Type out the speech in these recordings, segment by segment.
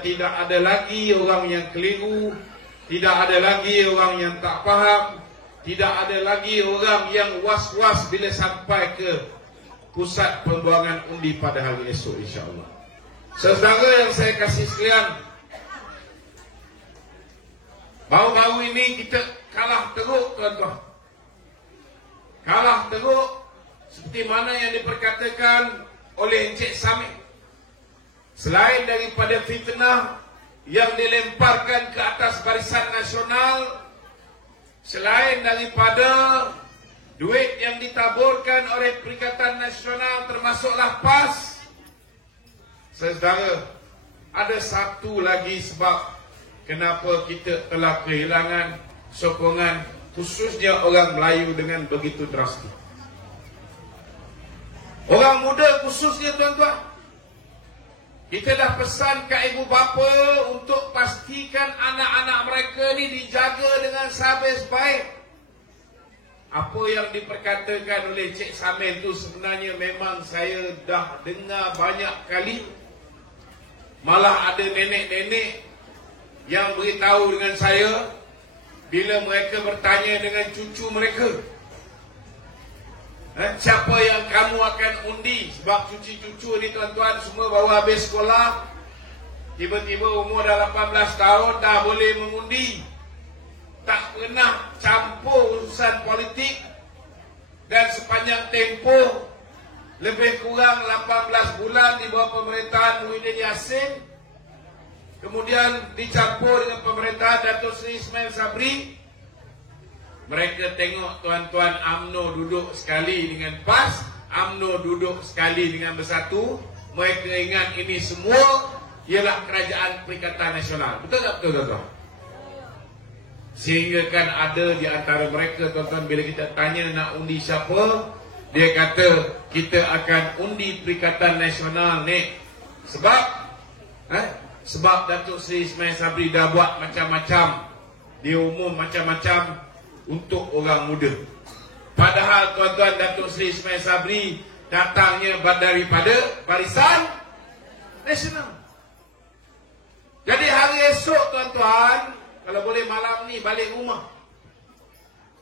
Tidak ada lagi orang yang keliru, tidak ada lagi orang yang tak faham, tidak ada lagi orang yang was-was bila sampai ke pusat pembuangan undi pada hari esok, insya-Allah. Saudara yang saya kasih sekalian, baru-baru ini kita kalah teruk, tuan-tuan. Kalah teruk seperti mana yang diperkatakan oleh Encik Samit. Selain daripada fitnah yang dilemparkan ke atas Barisan Nasional, selain daripada duit yang ditaburkan oleh Perikatan Nasional termasuklah PAS, saudara, ada satu lagi sebab kenapa kita telah kehilangan sokongan khususnya orang Melayu dengan begitu drastis. Orang muda khususnya, tuan-tuan, kita dah pesan ke ibu bapa untuk pastikan anak-anak mereka ni dijaga dengan sehabis baik. Apa yang diperkatakan oleh Cik Samil tu sebenarnya memang saya dah dengar banyak kali. Malah ada nenek-nenek yang beritahu dengan saya bila mereka bertanya dengan cucu mereka, siapa yang kamu akan undi? Sebab cucu-cucu ni, tuan-tuan, semua baru habis sekolah, tiba-tiba umur dah 18 tahun dah boleh mengundi, tak pernah campur urusan politik, dan sepanjang tempoh lebih kurang 18 bulan di bawah pemerintahan Muhyiddin Yassin, kemudian dicampur dengan pemerintahan Datuk Seri Ismail Sabri. Mereka tengok, tuan-tuan, UMNO duduk sekali dengan PAS, UMNO duduk sekali dengan Bersatu. Mereka ingat ini semua ialah kerajaan Perikatan Nasional. Betul tak betul, tuan-tuan? Sehingga kan ada di antara mereka, tuan-tuan, bila kita tanya nak undi siapa, dia kata kita akan undi Perikatan Nasional ni. Sebab Datuk Seri Ismail Sabri dah buat macam-macam, dia umum macam-macam untuk orang muda. Padahal, tuan-tuan, Datuk Seri Ismail Sabri datangnya daripada Barisan Nasional. Jadi hari esok, tuan-tuan, kalau boleh malam ni balik rumah,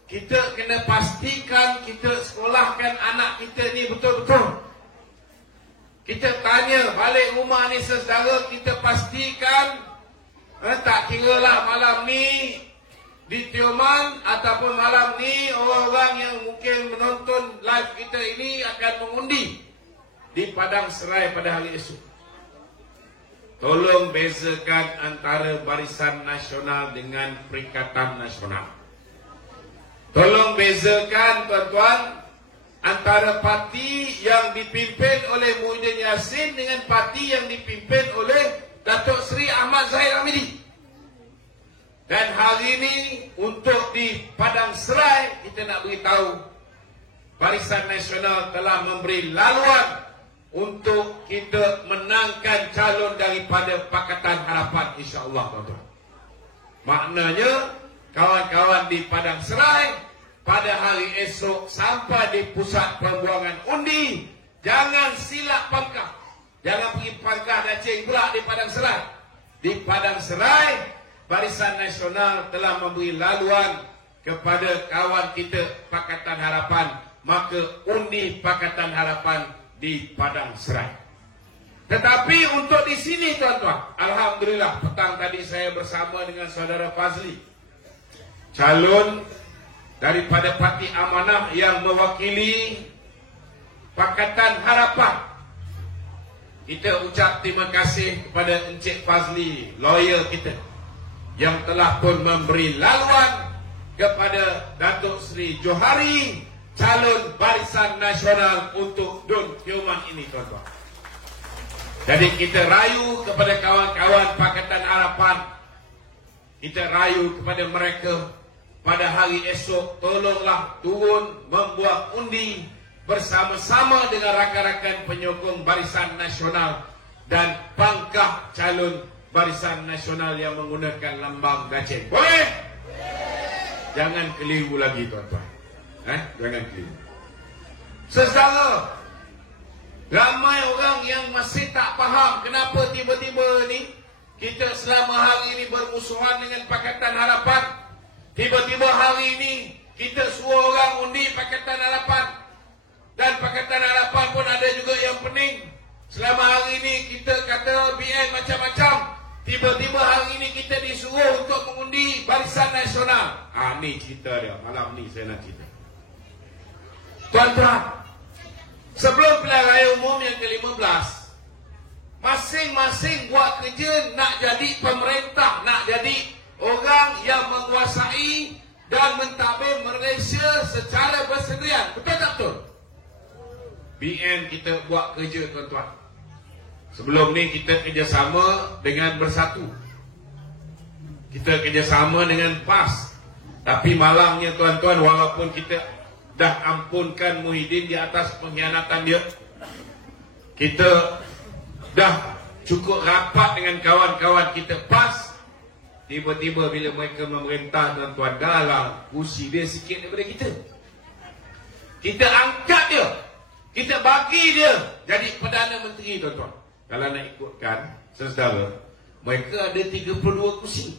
kita kena pastikan kita sekolahkan anak kita ni betul-betul. Kita tanya balik rumah ni, saudara, kita pastikan tak kira lah malam ni di Tioman ataupun malam ni orang-orang yang mungkin menonton live kita ini akan mengundi di Padang Serai pada hari esok. Tolong bezakan antara Barisan Nasional dengan Perikatan Nasional. Tolong bezakan, tuan-tuan, antara parti yang dipimpin oleh Muhyiddin Yassin dengan parti yang dipimpin oleh Datuk Seri Ahmad Zahid Hamidi. Dan hari ini untuk di Padang Serai, kita nak beritahu Barisan Nasional telah memberi laluan untuk kita menangkan calon daripada Pakatan Harapan, insya-Allah, tuan-tuan. Maknanya kawan-kawan di Padang Serai pada hari esok sampai di pusat pembuangan undi, jangan silap pangkah. Jangan pergi pangkah Dacing pula di Padang Serai. Di Padang Serai, Barisan Nasional telah memberi laluan kepada kawan kita Pakatan Harapan, maka undi Pakatan Harapan di Padang Serai. Tetapi untuk di sini, tuan-tuan, alhamdulillah petang tadi saya bersama dengan saudara Fazli, calon daripada Parti Amanah yang mewakili Pakatan Harapan. Kita ucap terima kasih kepada Encik Fazli, lawyer kita, yang telah pun memberi laluan kepada Datuk Seri Johari, calon Barisan Nasional untuk Dun Tioman ini, tuan-tuan. Jadi kita rayu kepada kawan-kawan Pakatan Harapan, kita rayu kepada mereka pada hari esok, tolonglah turun membuat undi bersama-sama dengan rakan-rakan penyokong Barisan Nasional dan pangkah calon Barisan Nasional yang menggunakan lambang gaceng. Boleh? Jangan keliru lagi, tuan-tuan. Jangan keliru. Saudara, ramai orang yang masih tak faham kenapa tiba-tiba ni kita selama hari ini bermusuhan dengan Pakatan Harapan. Tiba-tiba hari ini kita suruh orang undi Pakatan Harapan. Dan Pakatan Harapan pun ada juga yang pening. Selama hari ini kita kata BN macam-macam. Tiba-tiba hari ini kita disuruh untuk mengundi Barisan Nasional. Ni cerita dia. Malam ni saya nak cerita. Tuan-tuan, sebelum pilihan raya umum yang ke-15, masing-masing buat kerja nak jadi pemerintah, nak jadi orang yang menguasai dan mentadbir Malaysia secara bersendirian. Betul tak betul? BN kita buat kerja, tuan-tuan. Sebelum ni kita kerjasama dengan Bersatu. Kita kerjasama dengan PAS. Tapi malangnya, tuan-tuan, walaupun kita dah ampunkan Muhyiddin di atas pengkhianatan dia, kita dah cukup rapat dengan kawan-kawan kita PAS. Tiba-tiba bila mereka memerintah, tuan-tuan, dalam kursi dia sikit daripada kita. Kita angkat dia, kita bagi dia jadi Perdana Menteri, tuan-tuan. Kalau nak ikutkan, saudara, mereka ada 32 kursi.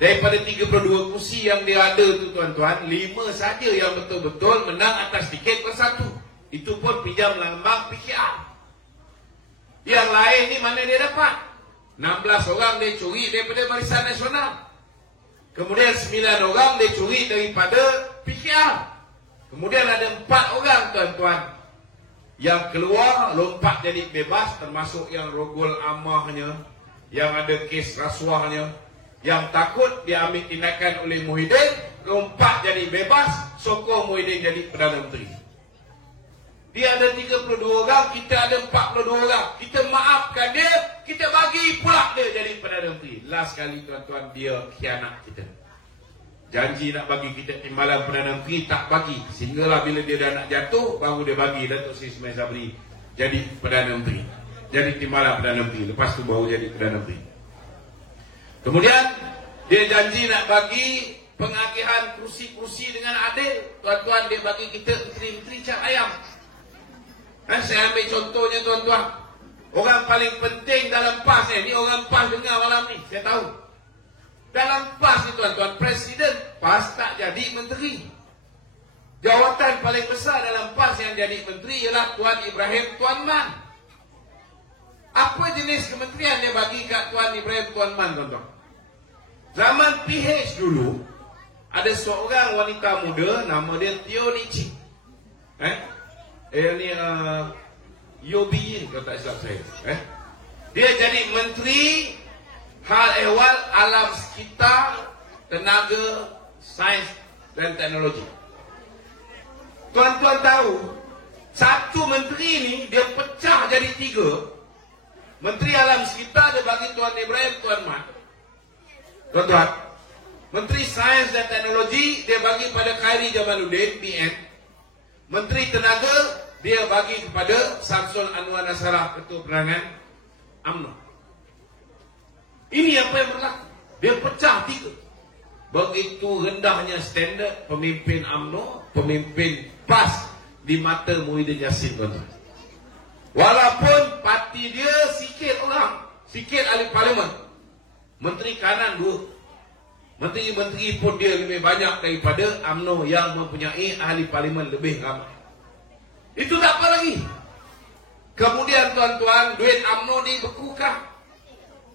Daripada 32 kursi yang dia ada tu, tuan-tuan, 5 saja yang betul-betul menang atas tiket Bersatu. Itu pun pinjam lambang PKR. Yang lain ni mana dia dapat? 16 orang dia curi daripada Barisan Nasional. Kemudian 9 orang dia curi daripada PKR. Kemudian ada 4 orang, tuan-tuan, yang keluar lompat jadi bebas, termasuk yang rogol amahnya, yang ada kes rasuahnya, yang takut diambil tindakan oleh Muhyiddin, lompat jadi bebas, sokong Muhyiddin jadi Perdana Menteri. Dia ada 32 orang, kita ada 42 orang. Kita maafkan dia, kita bagi pula dia jadi Perdana Menteri. Last kali, tuan-tuan, dia khianat kita. Janji nak bagi kita timbalan Perdana Menteri, tak bagi. Sehinggalah bila dia dah nak jatuh, baru dia bagi Datuk Seri Ismail Sabri jadi Perdana Menteri. Jadi timbalan Perdana Menteri. Lepas tu baru jadi Perdana Menteri. Kemudian dia janji nak bagi pengagihan kursi-kursi dengan adil. Tuan-tuan, dia bagi kita menteri-menteri cak ayam. Saya ambil contohnya, tuan-tuan. Orang paling penting dalam PAS ni, orang PAS dengar malam ni, saya tahu. Dalam PAS ni, tuan-tuan, Presiden PAS tak jadi menteri. Jawatan paling besar dalam PAS yang jadi menteri ialah Tuan Ibrahim Tuan Man. Apa jenis kementerian dia bagi kat Tuan Ibrahim Tuan Man, tuan-tuan? Zaman PH dulu, ada seorang wanita muda, nama dia Teo Nichi. Ni Yobi, kalau tak silap saya. Dia jadi menteri hal ehwal alam sekitar, tenaga, sains dan teknologi. Tuan-tuan tahu, satu menteri ni dia pecah jadi 3. Menteri alam sekitar dia bagi Tuan Ibrahim Tuan Man. Tuan-tuan, Menteri Sains dan Teknologi dia bagi pada Khairi Jamaluddin, BN. Menteri Tenaga dia bagi kepada Samsul Anwar Nasrallah, Ketua Penerangan UMNO. Ini apa yang berlaku? Dia pecah 3. Begitu rendahnya standard pemimpin UMNO, pemimpin PAS di mata Muhyiddin Yassin, tuan-tuan. Walaupun parti dia sikit orang, sikit ahli parlimen. Menteri kanan 2. Menteri-menteri pun dia lebih banyak daripada UMNO yang mempunyai ahli parlimen lebih ramai. Itu tak apa lagi. Kemudian, tuan-tuan, duit UMNO dibekukan.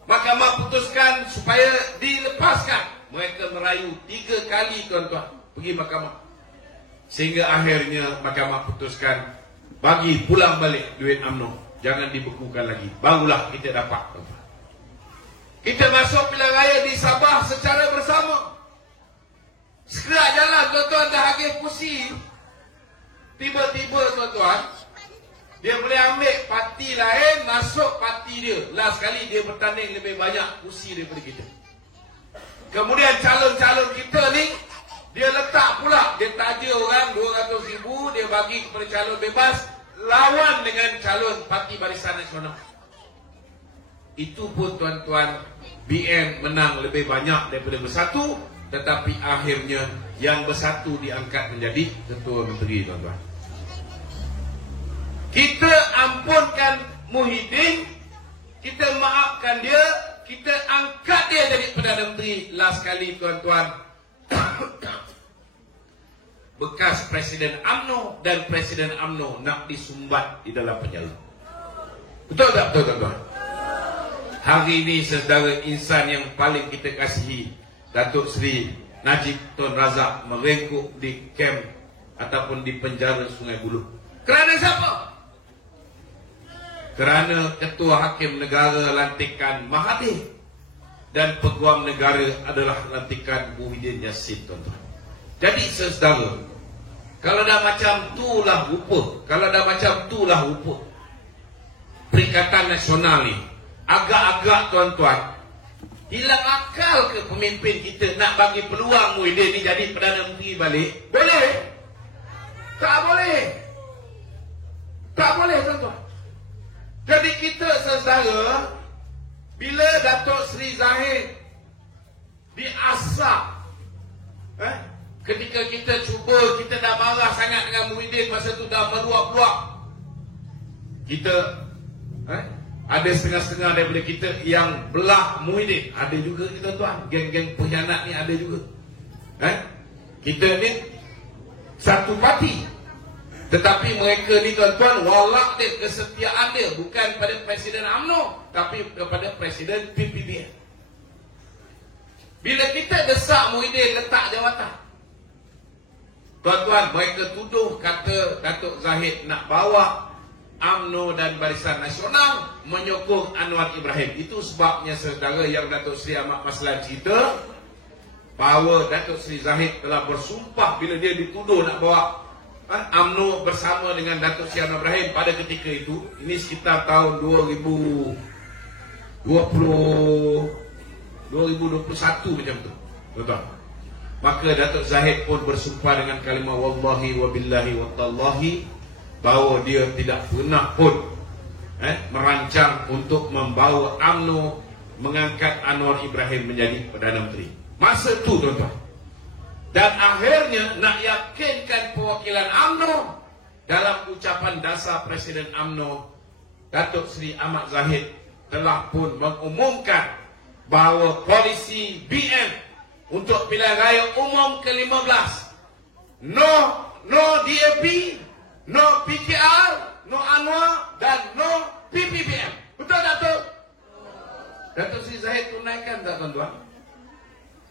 Mahkamah putuskan supaya dilepaskan. Mereka merayu 3 kali, tuan-tuan, pergi mahkamah. Sehingga akhirnya mahkamah putuskan bagi pulang balik duit UMNO. Jangan dibekukan lagi. Barulah kita dapat, tuan-tuan. Kita masuk pilihan raya di Sabah secara bersama. Sekerak jalan, tuan-tuan, dah agih kursi. Tiba-tiba, tuan-tuan, dia boleh ambil parti lain, masuk parti dia. Last kali dia bertanding lebih banyak kursi daripada kita. Kemudian calon-calon kita ni, dia letak pula, dia taja orang 200,000, dia bagi kepada calon bebas, lawan dengan calon parti Barisan Nasional. Itu pun, tuan-tuan, BN menang lebih banyak daripada Bersatu, tetapi akhirnya yang Bersatu diangkat menjadi Ketua Menteri, tuan-tuan. Kita ampunkan Muhyiddin, kita maafkan dia, kita angkat dia jadi Perdana Menteri. Last kali tuan-tuan, bekas Presiden UMNO dan Presiden UMNO nak disumbat di dalam penjara. Betul tak betul tuan-tuan? Hari ini saudara, insan yang paling kita kasihi, Datuk Seri Najib Tun Razak, merengkuk di kamp ataupun di penjara Sungai Buloh. Kerana siapa? Kerana Ketua Hakim Negara lantikan Mahathir dan Peguam Negara adalah lantikan Muhyiddin Yassin, tuan-tuan. Jadi saudara, kalau dah macam itulah rupa Perikatan Nasional ni, agak-agak tuan-tuan hilang akal ke pemimpin kita nak bagi peluang Muhyiddin ni jadi Perdana Menteri balik? Boleh? Tak boleh. Tak boleh tuan-tuan. Jadi kita saudara, bila Datuk Seri Zahid diasap, ketika kita cuba, kita dah marah sangat dengan Muhyiddin, masa tu dah meluap-luap. Kita ada setengah-setengah daripada kita yang belah Muhyiddin. Ada juga kita tuan, geng-geng pengkhianat ni ada juga. Kita ni satu parti, tetapi mereka ni tuan-tuan, walak dia, kesetiaan dia bukan pada Presiden UMNO, tapi kepada Presiden PPBN. Bila kita desak Muhyiddin letak jawatan, tuan-tuan, mereka tuduh kata Datuk Zahid nak bawa UMNO dan Barisan Nasional menyokong Anwar Ibrahim. Itu sebabnya saudara yang Datuk Seri Ahmad Maslan cerita bahawa Datuk Seri Zahid telah bersumpah bila dia dituduh nak bawa UMNO bersama dengan Datuk Seri Anwar Ibrahim pada ketika itu. Ini sekitar tahun 2021 macam tu, betul. Maka Datuk Zahid pun bersumpah dengan kalimah wallahi wa billahi wa tallahi bahawa dia tidak pernah pun merancang untuk membawa UMNO mengangkat Anwar Ibrahim menjadi Perdana Menteri. Masa tu tuan-tuan. Dan akhirnya nak yakinkan perwakilan UMNO, dalam ucapan dasar Presiden UMNO, Datuk Seri Ahmad Zahid telah pun mengumumkan bahawa polisi BN untuk pilihan raya umum ke-15, no DAP, no PKR, no Anwar dan no PPBM. Betul tak tu? Datuk Seri Zahid tunaikan tak tuan-tuan?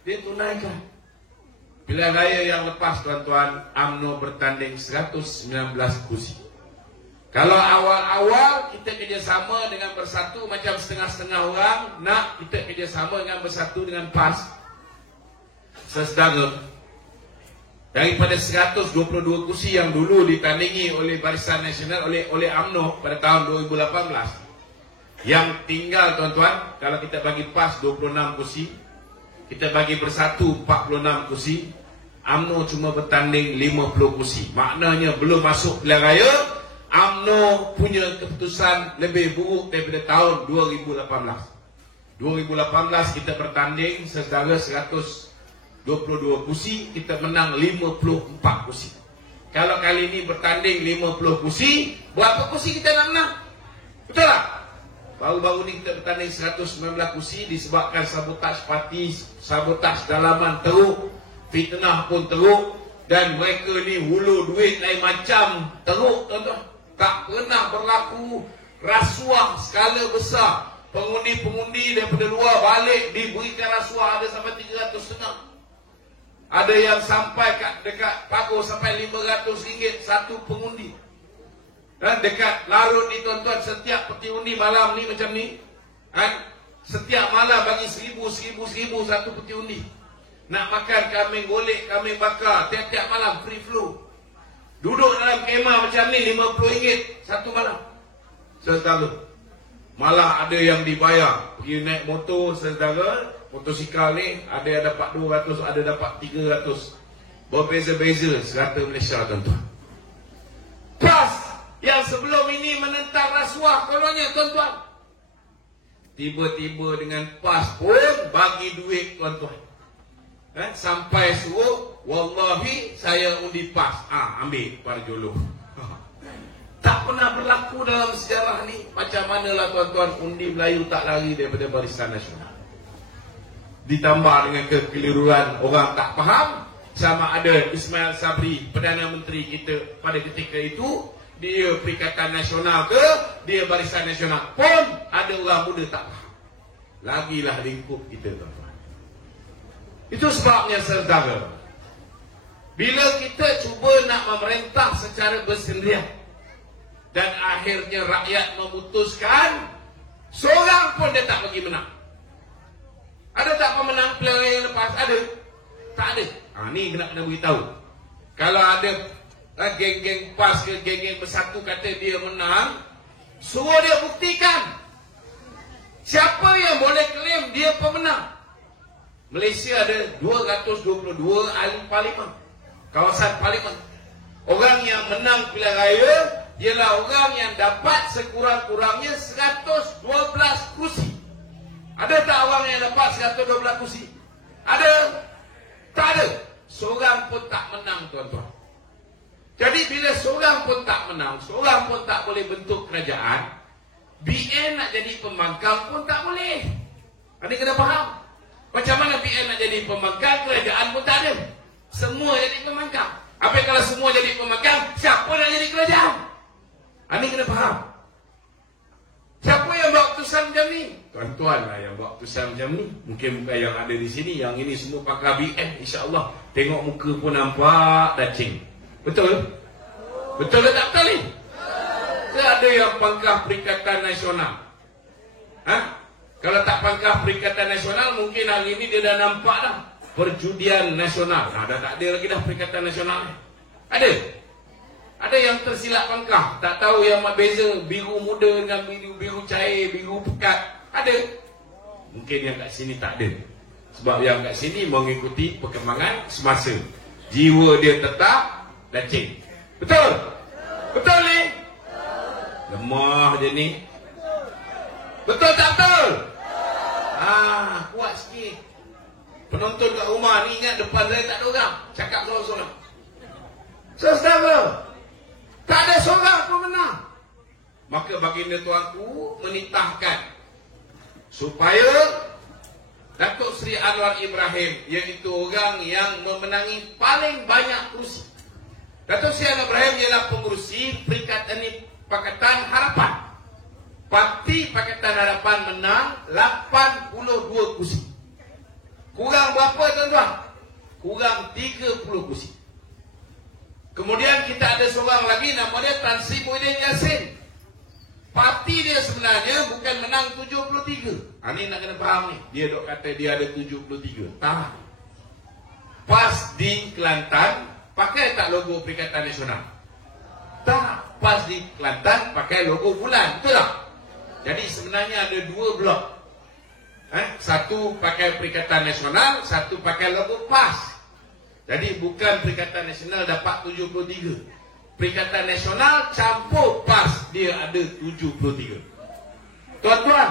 Dia tunaikan. Pilihan raya yang lepas tuan-tuan, UMNO bertanding 119 kursi. Kalau awal-awal kita kerjasama dengan Bersatu macam setengah-setengah orang, nak kita kerjasama dengan Bersatu dengan PAS, saudara, daripada 122 kursi yang dulu ditandingi oleh Barisan Nasional, oleh UMNO pada tahun 2018, yang tinggal tuan-tuan, kalau kita bagi PAS 26 kursi, kita bagi Bersatu 46 kursi, UMNO cuma bertanding 50 kursi. Maknanya belum masuk pilihan raya, UMNO punya keputusan lebih buruk daripada tahun 2018. 2018 kita bertanding saudara 122 kursi, kita menang 54 kursi. Kalau kali ini bertanding 50 kursi, berapa kursi kita nak menang? Betul tak? Baru-baru ni kita bertanding 119 kursi disebabkan sabotaj parti, sabotaj dalaman teruk, fitnah pun teruk, dan mereka ni hulu duit lain macam teruk tuan-tuan. Tak pernah berlaku rasuah skala besar. Pengundi-pengundi daripada luar balik diberikan rasuah, ada sampai 300 setengah. Ada yang sampai dekat pagar sampai RM500 satu pengundi. Dan dekat Larut ni tuan-tuan, setiap peti undi malam ni macam ni, setiap malam bagi 1,000 satu peti undi. Nak makan kambing golek, kambing bakar, tiap-tiap malam free flow. Duduk dalam kemah macam ni RM50 satu malam. Saudara, malah ada yang dibayar pergi naik motor, saudara, motosikal ni, ada yang dapat 200, ada dapat 300. Berbeza-beza serata Malaysia tuan-tuan. PAS yang sebelum ini menentang rasuah kononnya tuan-tuan, tiba-tiba dengan PAS pun bagi duit tuan-tuan. Sampai suruh, wallahi saya undi PAS, ambil Parjolo. Tak pernah berlaku dalam sejarah ni. Macam manalah tuan-tuan, undi Melayu tak lari daripada Barisan Nasional. ditambah dengan kekeliruan orang tak faham, sama ada Ismail Sabri, Perdana Menteri kita pada ketika itu, dia Perikatan Nasional ke, dia Barisan Nasional pun ada orang muda tak faham. Lagilah lingkup kita, tuan-tuan. Itu sebabnya saudara, bila kita cuba nak memerintah secara bersendirian dan akhirnya rakyat memutuskan, seorang pun dia tak bagi menang. Ada tak pemenang pilihan yang lepas? Ada? Tak ada. Ni kena beritahu. Kalau ada geng-geng PAS ke geng-geng Bersatu kata dia menang, suruh dia buktikan. Siapa yang boleh klaim dia pemenang? Malaysia ada 222 ahli parlimen, kawasan parlimen. Orang yang menang pilihan raya ialah orang yang dapat sekurang-kurangnya 112 kursi. Ada tak orang yang dapat 112 kursi? Ada? Tak ada. Seorang pun tak menang, tuan-tuan. Jadi bila seorang pun tak menang, seorang pun tak boleh bentuk kerajaan, BN nak jadi pembangkang pun tak boleh. Anda kena faham. Macam mana BN nak jadi pembangkang, kerajaan pun tak ada. Semua jadi pembangkang. Apa kalau semua jadi pembangkang, siapa nak jadi kerajaan? Anda kena faham. Siapa yang buat keputusan macam ni? Tuan-tuan lah yang buat keputusan macam ni. Mungkin bukan yang ada di sini. Yang ini semua pakar BN, insya-Allah. Tengok muka pun nampak dacing. Betul? Betul ke tak betul ni? Ada yang pangkah Perikatan Nasional. Kalau tak pangkah Perikatan Nasional, mungkin hari ini dia dah nampak dah Perjudian Nasional. Dah tak ada lagi dah Perikatan Nasional. Ada? Ada yang tersilap pangkah, tak tahu yang beza biru muda dengan biru cair, biru pekat. Ada? Mungkin yang kat sini tak ada. Sebab yang kat sini mengikuti perkembangan semasa. Jiwa dia tetap dacing. Betul? Betul ni? Lemah je ni. Betul tak betul? Kuat sikit. Penonton kat rumah ni ingat depan saya tak ada orang. Cakap sorang-sorang. Saudara, tak ada seorang pun menang. Maka baginda tuanku menitahkan supaya Datuk Seri Anwar Ibrahim, iaitu orang yang memenangi paling banyak kursi. Datuk Seri Anwar Ibrahim ialah pengurusi Pakatan Harapan. Parti Pakatan Harapan menang 82 kursi. Kurang berapa, tuan-tuan? Kurang 30 kursi. Kemudian kita ada seorang lagi, nama dia Tan Sri Muhyiddin Yassin. Parti dia sebenarnya bukan menang 73. Ini nak kena faham ni. Dia dok kata dia ada 73. Tak. PAS di Kelantan pakai tak logo Perikatan Nasional? Tak. PAS di Kelantan pakai logo bulan. Betul tak? Jadi sebenarnya ada dua blok. Satu pakai Perikatan Nasional, satu pakai logo PAS. Jadi bukan Perikatan Nasional dapat 73. Perikatan Nasional campur PAS, dia ada 73. Tuan-tuan,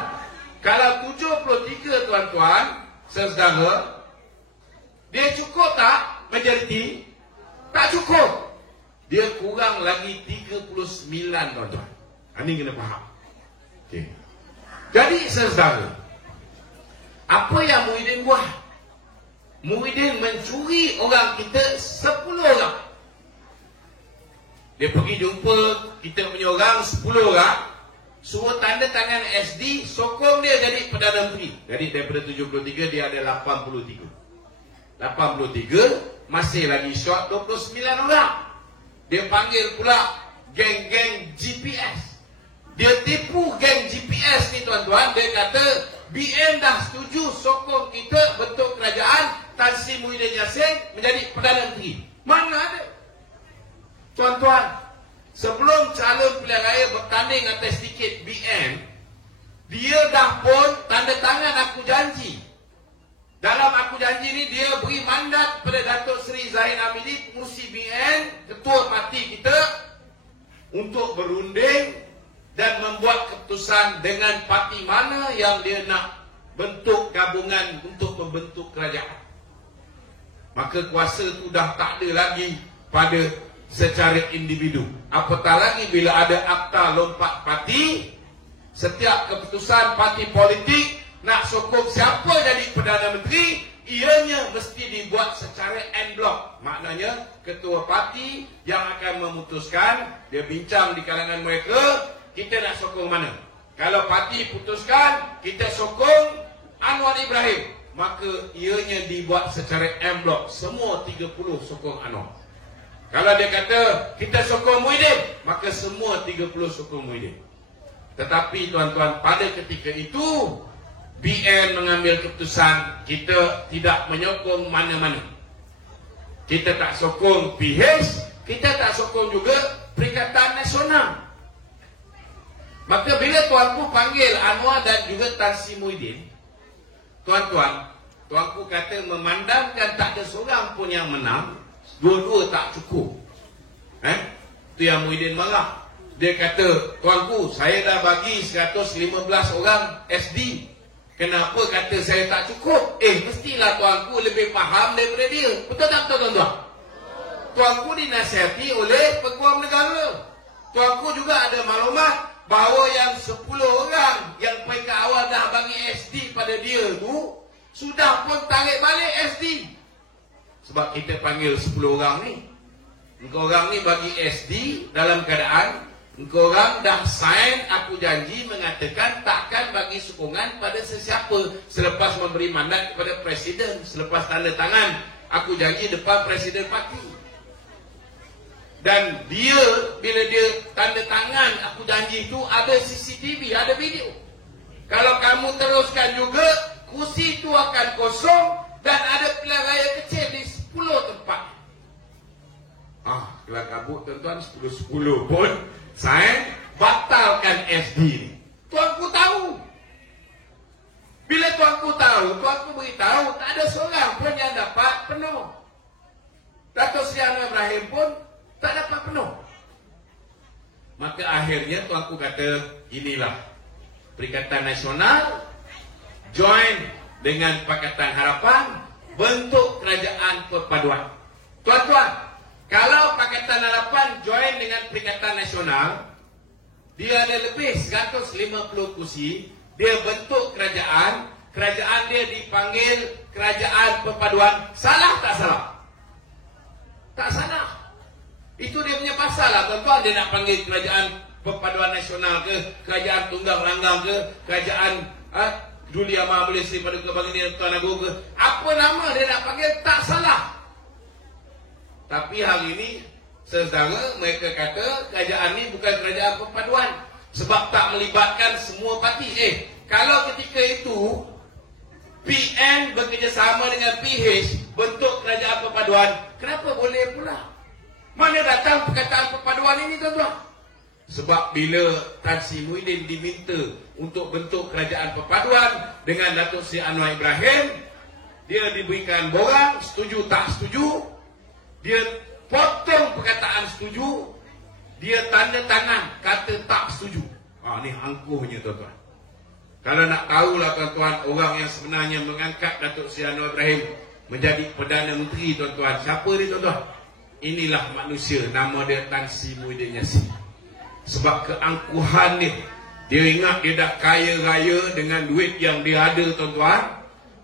kalau 73, tuan-tuan, saudara, dia cukup tak majoriti? Tak cukup. Dia kurang lagi 39, tuan-tuan. Ini kena faham. Okay. Jadi saudara, apa yang Muhyiddin buat? Muhyiddin mencuri orang kita 10 orang. Dia pergi jumpa kita punya orang 10 orang, suruh tanda tangan SD, sokong dia jadi Perdana Menteri. Jadi daripada 73 dia ada 83. 83 masih lagi short 29 orang. Dia panggil pula geng-geng GPS. Dia tipu geng GPS ni, tuan-tuan. Dia kata BN dah setuju sokong kita bentuk kerajaan, Tan Sri Muhyiddin Yassin menjadi Perdana Menteri. Mana ada? Tuan-tuan, sebelum calon pilihan raya bertanding atas tiket BN, dia dah pun tanda tangan aku janji. Dalam aku janji ni dia beri mandat pada Datuk Seri Zahid Hamidi, pengurusi BN, ketua parti kita, untuk berunding dan membuat keputusan dengan parti mana yang dia nak bentuk gabungan untuk membentuk kerajaan. Maka kuasa tu dah tak ada lagi pada secara individu. Apatah lagi bila ada akta lompat parti, setiap keputusan parti politik nak sokong siapa jadi Perdana Menteri, ianya mesti dibuat secara en bloc. Maknanya ketua parti yang akan memutuskan, dia bincang di kalangan mereka, kita nak sokong mana. Kalau parti putuskan kita sokong Anwar Ibrahim, maka ianya dibuat secara en bloc, semua 30 sokong Anwar. Kalau dia kata kita sokong Muhyiddin, maka semua 30 sokong Muhyiddin. Tetapi tuan-tuan, pada ketika itu BN mengambil keputusan kita tidak menyokong mana-mana. Kita tak sokong PH, kita tak sokong juga Perikatan Nasional. Maka bila tuanku panggil Anwar dan juga Tan Sri Muhyiddin, tuan-tuan, tuanku kata memandangkan tak ada seorang pun yang menang, dua-dua tak cukup. Itu yang Muhyiddin marah. Dia kata, tuanku, saya dah bagi 115 orang SD. Kenapa kata saya tak cukup? Mestilah tuanku lebih faham daripada dia. Betul tak betul tuan-tuan? Tuanku dinasihati oleh Peguam Negara. Tuanku juga ada maklumat bahawa yang 10 orang yang peringkat awal dah bagi SD pada dia tu, sudah pun tarik balik SD. Sebab kita panggil 10 orang ni. Engkau orang ni bagi SD dalam keadaan engkau orang dah sign aku janji mengatakan takkan bagi sokongan pada sesiapa selepas memberi mandat kepada Presiden, selepas tanda tangan aku janji depan Presiden parti. Dan dia, bila dia tanda tangan aku janji itu, ada CCTV, ada video. Kalau kamu teruskan juga, kursi itu akan kosong dan ada pilihan raya kecil di 10 tempat. Kelah kabut tuan-tuan, 10-10 pun saya batalkan SD ni. Tuanku tahu. Bila tuanku tahu, tuanku beritahu tak ada seorang pun yang dapat penuh. Datuk Seri Anwar Ibrahim pun tak dapat penuh. Maka akhirnya tuanku kata, inilah Perikatan Nasional join dengan Pakatan Harapan bentuk kerajaan perpaduan. Tuan-tuan, kalau Pakatan Harapan join dengan Perikatan Nasional, dia ada lebih 150 kursi, dia bentuk kerajaan, kerajaan dia dipanggil Kerajaan Perpaduan. Salah tak salah? Tak salah. Itu dia punya pasal lah tuan-tuan. Dia nak panggil Kerajaan Perpaduan Nasional ke, Kerajaan Tunggang Langgang ke, Kerajaan Duli Amal Malaysia pada Kebanggaan Tuan Agung ke, apa nama dia nak panggil, tak salah. Tapi hari ini saudara mereka kata kerajaan ni bukan kerajaan perpaduan sebab tak melibatkan semua parti. Kalau ketika itu PN bekerjasama dengan PH bentuk kerajaan perpaduan, kenapa boleh pula? Mana datang perkataan perpaduan ini tuan-tuan? Sebab bila Tan Sri Muhyiddin diminta untuk bentuk kerajaan perpaduan dengan Datuk Seri Anwar Ibrahim, dia diberikan borang, setuju tak setuju. Dia potong perkataan setuju, dia tanda tangan kata tak setuju. Ni angkuhnya tuan-tuan. Kalau nak tahulah tuan-tuan, orang yang sebenarnya mengangkat Datuk Seri Anwar Ibrahim menjadi Perdana Menteri tuan-tuan, siapa dia tuan-tuan? Inilah manusia, nama dia Tan Sri Muhyiddin Yassin. Sebab keangkuhan dia ingat dia dah kaya raya dengan duit yang dia ada tuan-tuan.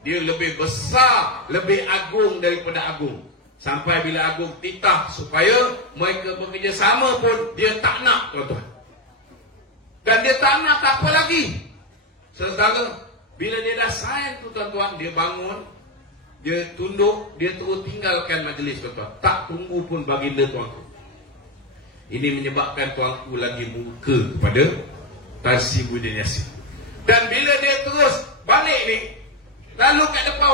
Dia lebih besar, lebih agung daripada agung. Sampai bila agung titah supaya mereka bekerjasama pun dia tak nak tuan-tuan. Dan dia tak nak tak apa lagi. Saudara, bila dia dah sign tu tuan-tuan, dia bangun, dia tunduk, dia terus tinggalkan majlis tuan-tuan. Tak tunggu pun baginda tuanku. Ini menyebabkan tuanku lagi murka kepada Tan Sri Muhyiddin Yassin. Dan bila dia terus balik ni, lalu kat depan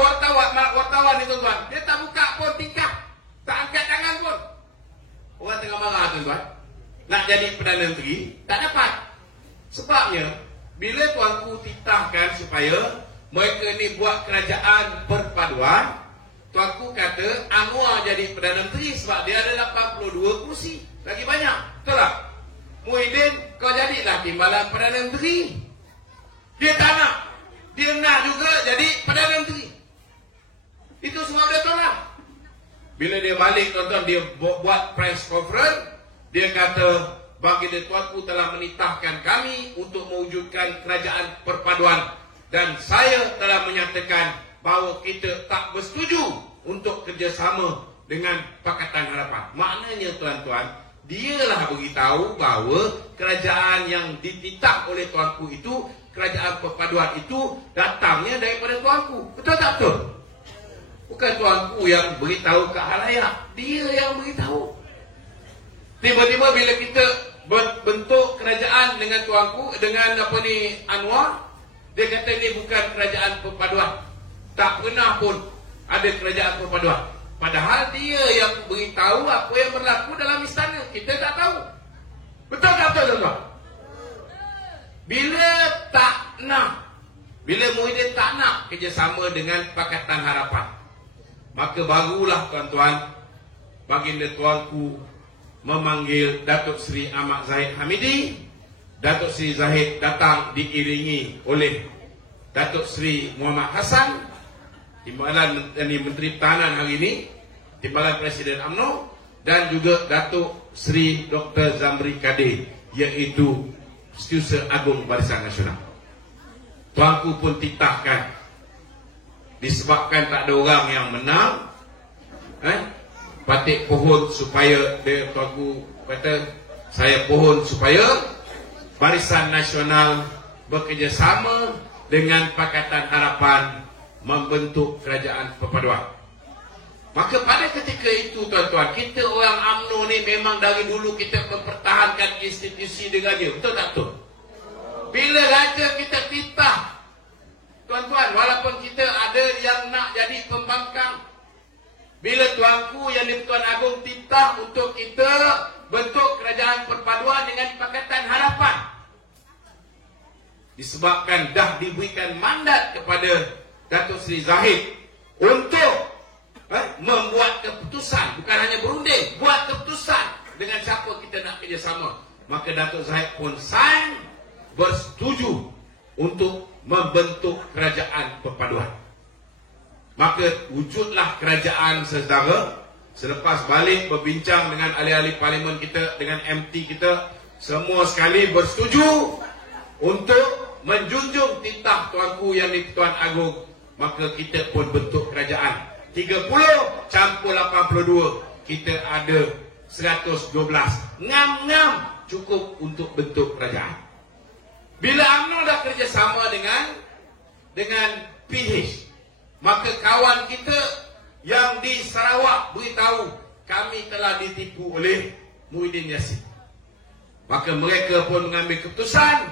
wartawan ni tuan-tuan, dia tak buka pun tingkap, tak angkat tangan pun. Orang tengah marah tuan-tuan, nak jadi Perdana Menteri, tak dapat. Sebabnya bila tuanku titahkan supaya mereka ni buat kerajaan perpaduan, tuanku kata Anwar jadi Perdana Menteri sebab dia ada 82 kursi, lagi banyak, betul tak? Muhyiddin, kau jadilah timbalan Perdana Menteri. Dia tak nak. Dia nak juga jadi Perdana Menteri. Itu semua dia tolak. Bila dia balik tuan-tuan, dia buat press conference, dia kata baginda tuanku telah menitahkan kami untuk mewujudkan kerajaan perpaduan dan saya telah menyatakan bahawa kita tak bersetuju untuk kerjasama dengan Pakatan Harapan. Maknanya tuan-tuan, dialah beritahu bahawa kerajaan yang dititah oleh tuanku itu, kerajaan perpaduan itu datangnya daripada tuanku. Betul tak betul? Bukan tuanku yang beritahu ke halayak, dia yang beritahu. Tiba-tiba bila kita bentuk kerajaan dengan tuanku, dengan Anwar, dia kata ini bukan kerajaan perpaduan. Tak pernah pun ada kerajaan perpaduan. Padahal dia yang beritahu apa yang berlaku dalam istana. Kita tak tahu. Betul tak betul, tuan-tuan? Bila Muhyiddin tak nak kerjasama dengan Pakatan Harapan, maka barulah tuan-tuan, baginda tuanku memanggil Datuk Seri Ahmad Zahid Hamidi. Datuk Seri Zahid datang diiringi oleh Datuk Seri Muhammad Hassan, Timbalan Menteri Pertahanan hari ini, Timbalan Presiden UMNO, dan juga Datuk Seri Dr. Zamri Kadir, iaitu Setiausaha Agung Barisan Nasional. Tuanku pun titahkan, disebabkan tak ada orang yang menang, batik pohon supaya tuanku kata, saya pohon supaya Barisan Nasional bekerjasama dengan Pakatan Harapan membentuk kerajaan perpaduan. Maka pada ketika itu tuan-tuan, kita orang UMNO ni memang dari dulu kita mempertahankan institusi dengan dia. Betul tak betul? Bila raja kita titah, tuan-tuan, walaupun kita ada yang nak jadi pembangkang, bila tuanku yang di-Pertuan Agong titah untuk kita bentuk kerajaan perpaduan dengan Pakatan Harapan, disebabkan dah diberikan mandat kepada Datuk Seri Zahid untuk membuat keputusan, bukan hanya berunding, buat keputusan dengan siapa kita nak kerjasama, maka Datuk Zahid pun sign, bersetuju untuk membentuk kerajaan perpaduan. Maka wujudlah kerajaan sesedara. Selepas balik berbincang dengan ahli-ahli parlimen kita, dengan MT kita, semua sekali bersetuju untuk menjunjung titah tuanku yang di-Pertuan Agong. Maka kita pun bentuk kerajaan 30 campur 82, kita ada 112. Ngam-ngam cukup untuk bentuk kerajaan. Bila UMNO dah kerjasama dengan PH, maka kawan kita yang di Sarawak beritahu kami telah ditipu oleh Muhyiddin Yassin. Maka mereka pun mengambil keputusan,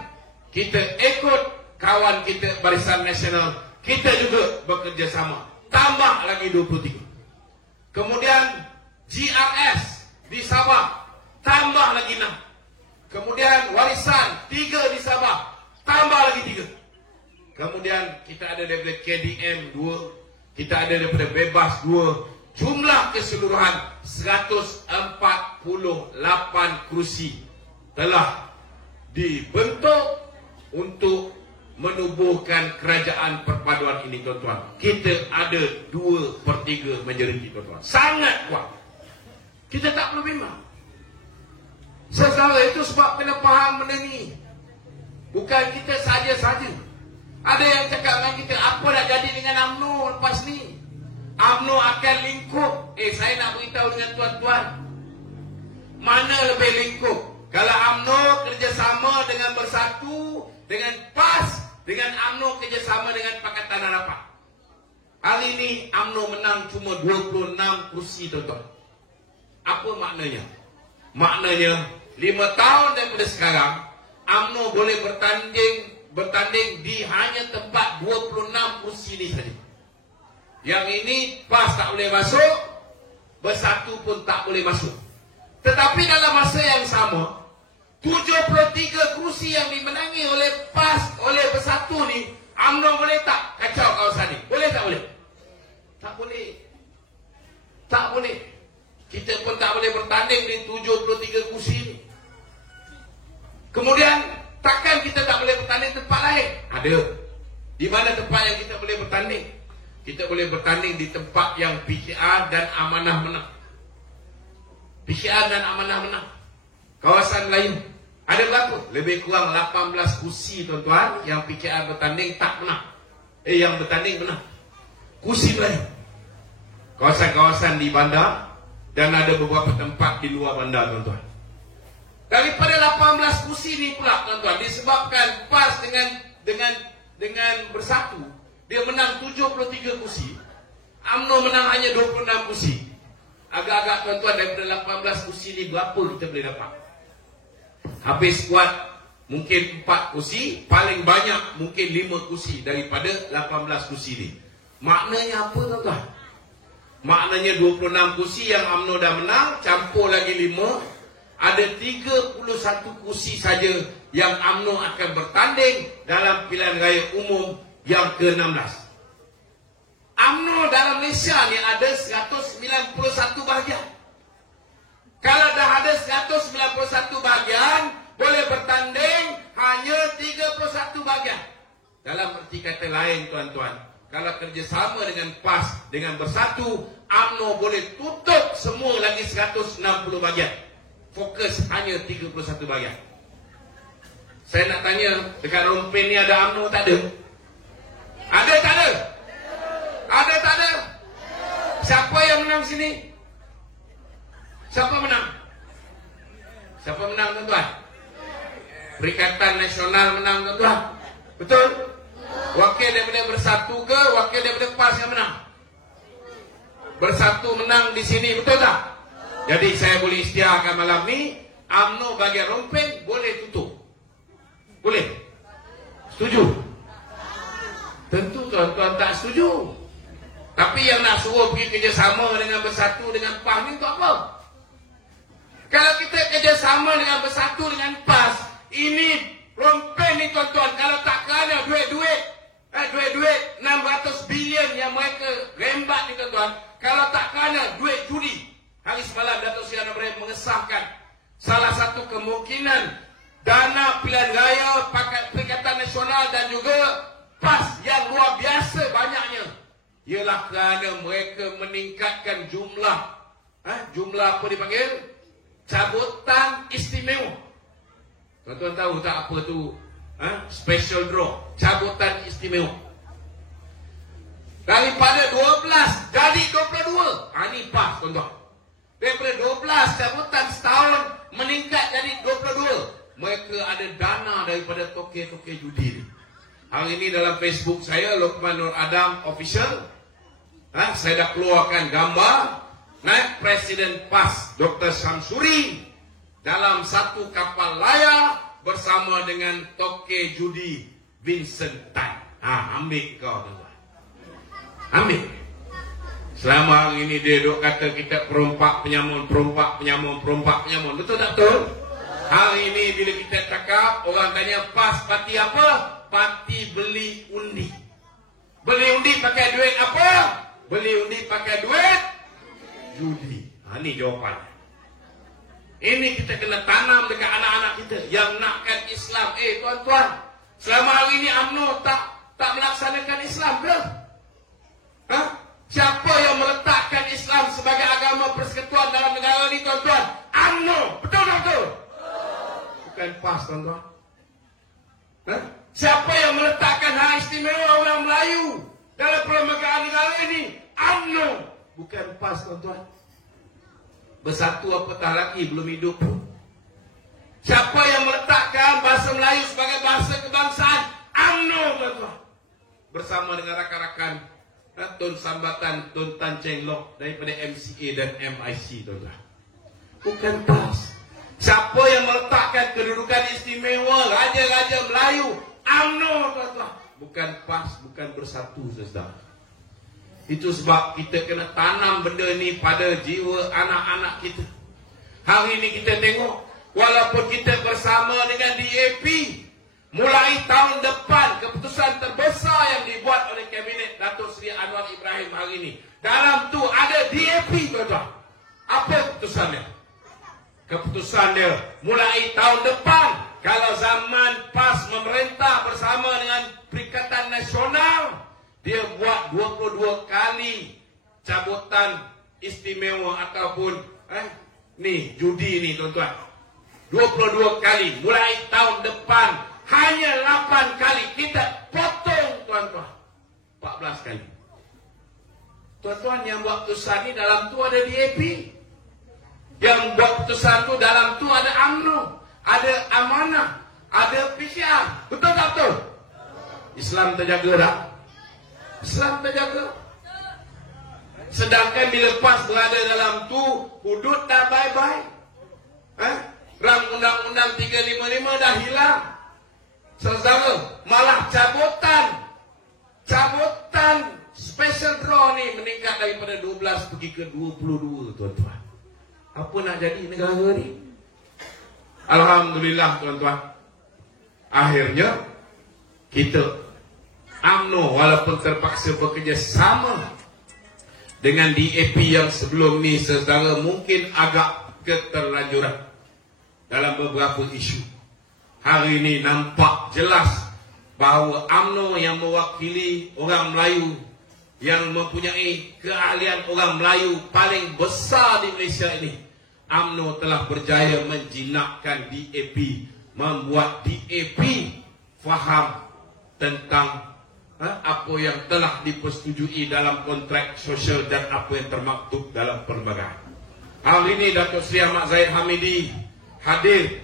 kita ikut kawan kita Barisan Nasional, kita juga bekerjasama, tambah lagi 23. Kemudian GRS di Sabah, tambah lagi 6. Kemudian Warisan 3 di Sabah, tambah lagi 3. Kemudian kita ada daripada KDM 2, kita ada daripada Bebas 2. Jumlah keseluruhan 148 kursi telah dibentuk untuk menubuhkan kerajaan perpaduan ini, tuan-tuan. Kita ada 2/3 majoriti, tuan-tuan. Sangat kuat. Kita tak perlu bimbang. Sesaudara itu sebab kena faham benda ni. Bukan kita saja-saja. Ada yang cakap dengan kita, apa nak jadi dengan UMNO lepas ni? UMNO akan lingkup. Saya nak beritahu dengan tuan-tuan, mana lebih lingkup? Kalau UMNO kerjasama dengan Bersatu, dengan PAS, dengan UMNO kerjasama dengan Pakatan Harapan. Hari ini UMNO menang cuma 26 kursi, tuan-tuan. Apa maknanya? Maknanya 5 tahun daripada sekarang, UMNO boleh bertanding di hanya tempat 26 kursi ini saja. Yang ini PAS tak boleh masuk, Bersatu pun tak boleh masuk. Tetapi dalam masa yang sama, 73 kursi yang dimenangi oleh PAS, oleh Bersatu ni, UMNO boleh tak kacau kawasan ni? Boleh tak boleh? Tak boleh. Tak boleh. Kita pun tak boleh bertanding di 73 kursi ni. Kemudian takkan kita tak boleh bertanding tempat lain? Ada. Di mana tempat yang kita boleh bertanding? Kita boleh bertanding di tempat yang PKR dan Amanah menang. PKR dan Amanah menang. Kawasan lain ada berapa? Lebih kurang 18 kursi, tuan-tuan, yang PKR bertanding tak menang. Yang bertanding menang. kursi Melayu. Kawasan-kawasan di bandar dan ada beberapa tempat di luar bandar, tuan-tuan. Daripada 18 kursi ni pula, tuan-tuan, disebabkan PAS dengan bersatu, dia menang 73 kursi. UMNO menang hanya 26 kursi. Agak-agak, tuan-tuan, daripada 18 kursi ni berapa kita boleh dapat? Habis kuat mungkin 4 kursi, paling banyak mungkin 5 kursi daripada 18 kursi ni. Maknanya apa, tuan-tuan? Maknanya 26 kursi yang UMNO dah menang, campur lagi 5, ada 31 kursi saja yang UMNO akan bertanding dalam pilihan raya umum yang ke-16. UMNO dalam Malaysia ni ada 191 bahagian. Kalau dah ada 191 bahagian, boleh bertanding hanya 31 bahagian. Dalam erti kata lain, tuan-tuan, kalau kerjasama dengan PAS, dengan bersatu, UMNO boleh tutup semua lagi 160 bahagian. Fokus hanya 31 bahagian. Saya nak tanya, dekat Rompin ni ada UMNO tak ada? Ada tak ada? Ada tak ada? Siapa yang menang sini? Siapa menang? Siapa menang, tuan-tuan? Perikatan Nasional menang, tuan-tuan. Betul? Wakil daripada Bersatu ke wakil daripada PAS yang menang? Bersatu menang di sini, betul tak? Jadi saya boleh isytiharkan malam ni, UMNO bahagian Rompin boleh tutup. Boleh? Setuju? Tentu tuan-tuan tak setuju. Tapi yang nak suruh pergi kerjasama dengan Bersatu dengan PAS ni untuk apa? Kalau kita kerjasama dengan Bersatu dengan PAS, ini Rompin ni, tuan-tuan, kalau tak kerana duit-duit 600 bilion yang mereka rembat ni, tuan-tuan, kalau tak kerana duit judi. Hari semalam Datuk Seri Anwar Ibrahim mengesahkan salah satu kemungkinan dana pilihan raya Perikatan Nasional dan juga PAS yang luar biasa banyaknya, ialah kerana mereka meningkatkan jumlah apa dipanggil? Cabutan istimewa. Tuan-tuan tahu tak apa tu? Special draw, cabutan istimewa. Daripada 12 jadi 22. Ini PAS, tuan-tuan. Daripada 12 cabutan setahun meningkat jadi 22. Mereka ada dana daripada toke-toke judi ni. Hari ini dalam Facebook saya, Lokman Nur Adam Official, saya dah keluarkan gambar naik Presiden PAS Dr. Syamsuri dalam satu kapal layar bersama dengan toke judi Vincent Tan. Ambil kau, tuan-tuan. Ambil. Selama hari ini dia duk kata kita perompak penyamun. Betul tak betul? Hari ini bila kita cakap, orang tanya PAS parti apa? Parti beli undi. Beli undi pakai duit apa? Beli undi pakai duit judi. Ini jawapan. Ini kita kena tanam dekat anak-anak kita yang nakkan Islam. Tuan-tuan, selama hari ini UMNO tak melaksanakan Islam ke? Siapa yang meletakkan Islam sebagai agama persekutuan dalam negara ini, tuan-tuan? UMNO. Betul tak betul? Bukan PAS, tuan-tuan. Siapa yang meletakkan hak istimewa orang Melayu dalam perlembagaan negara ini? UMNO. Bukan PAS, tuan-tuan. Bersatu apatah lagi belum hidup. Siapa yang meletakkan bahasa Melayu sebagai bahasa kebangsaan? UMNO, tuan-tuan. Bersama dengan rakan-rakan Tun Sambatan, Tun Tan Cheng Lock daripada MCA dan MIC, tuan-tuan. Bukan PAS. Siapa yang meletakkan kedudukan istimewa Raja-Raja Melayu? UMNO, tuan-tuan. Bukan PAS, bukan Bersatu, saudara. Itu sebab kita kena tanam benda ni pada jiwa anak-anak kita. Hari ini kita tengok, walaupun kita bersama dengan DAP, mulai tahun depan keputusan terbesar yang dibuat oleh Kabinet Datuk Seri Anwar Ibrahim hari ini, dalam tu ada DAP, tuan-tuan. Apa keputusannya? Keputusan dia mulai tahun depan, kalau zaman PAS memerintah bersama dengan Perikatan Nasional, dia buat 22 kali cabutan istimewa ataupun judi ni, tuan-tuan. 22 kali. Mulai tahun depan hanya 8 kali. Kita potong, tuan-tuan. 14 kali. Tuan-tuan, yang buat putusan ni dalam tu ada DAP. Yang buat putusan tu dalam tu ada UMNO, ada Amanah, ada PCR. Betul tak betul? Islam terjaga tak? Islam terjaga. Sedangkan bila PAS berada dalam tu, hudud dah bye-bye. Ram Undang-Undang 355 dah hilang. Saudara, malah cabutan special draw ni meningkat daripada 12 pergi ke 22, tuan-tuan. Apa nak jadi negara ni? Alhamdulillah, tuan-tuan. Akhirnya kita UMNO walaupun terpaksa bekerja sama dengan DAP yang sebelum ni, saudara, mungkin agak keterlanjuran dalam beberapa isu. Hari ini nampak jelas bahawa UMNO yang mewakili orang Melayu, yang mempunyai keahlian orang Melayu paling besar di Malaysia ini, UMNO telah berjaya menjinakkan DAP, membuat DAP faham tentang apa yang telah dipersetujui dalam kontrak sosial dan apa yang termaktub dalam perlembagaan. Hari ini Datuk Seri Ahmad Zahid Hamidi hadir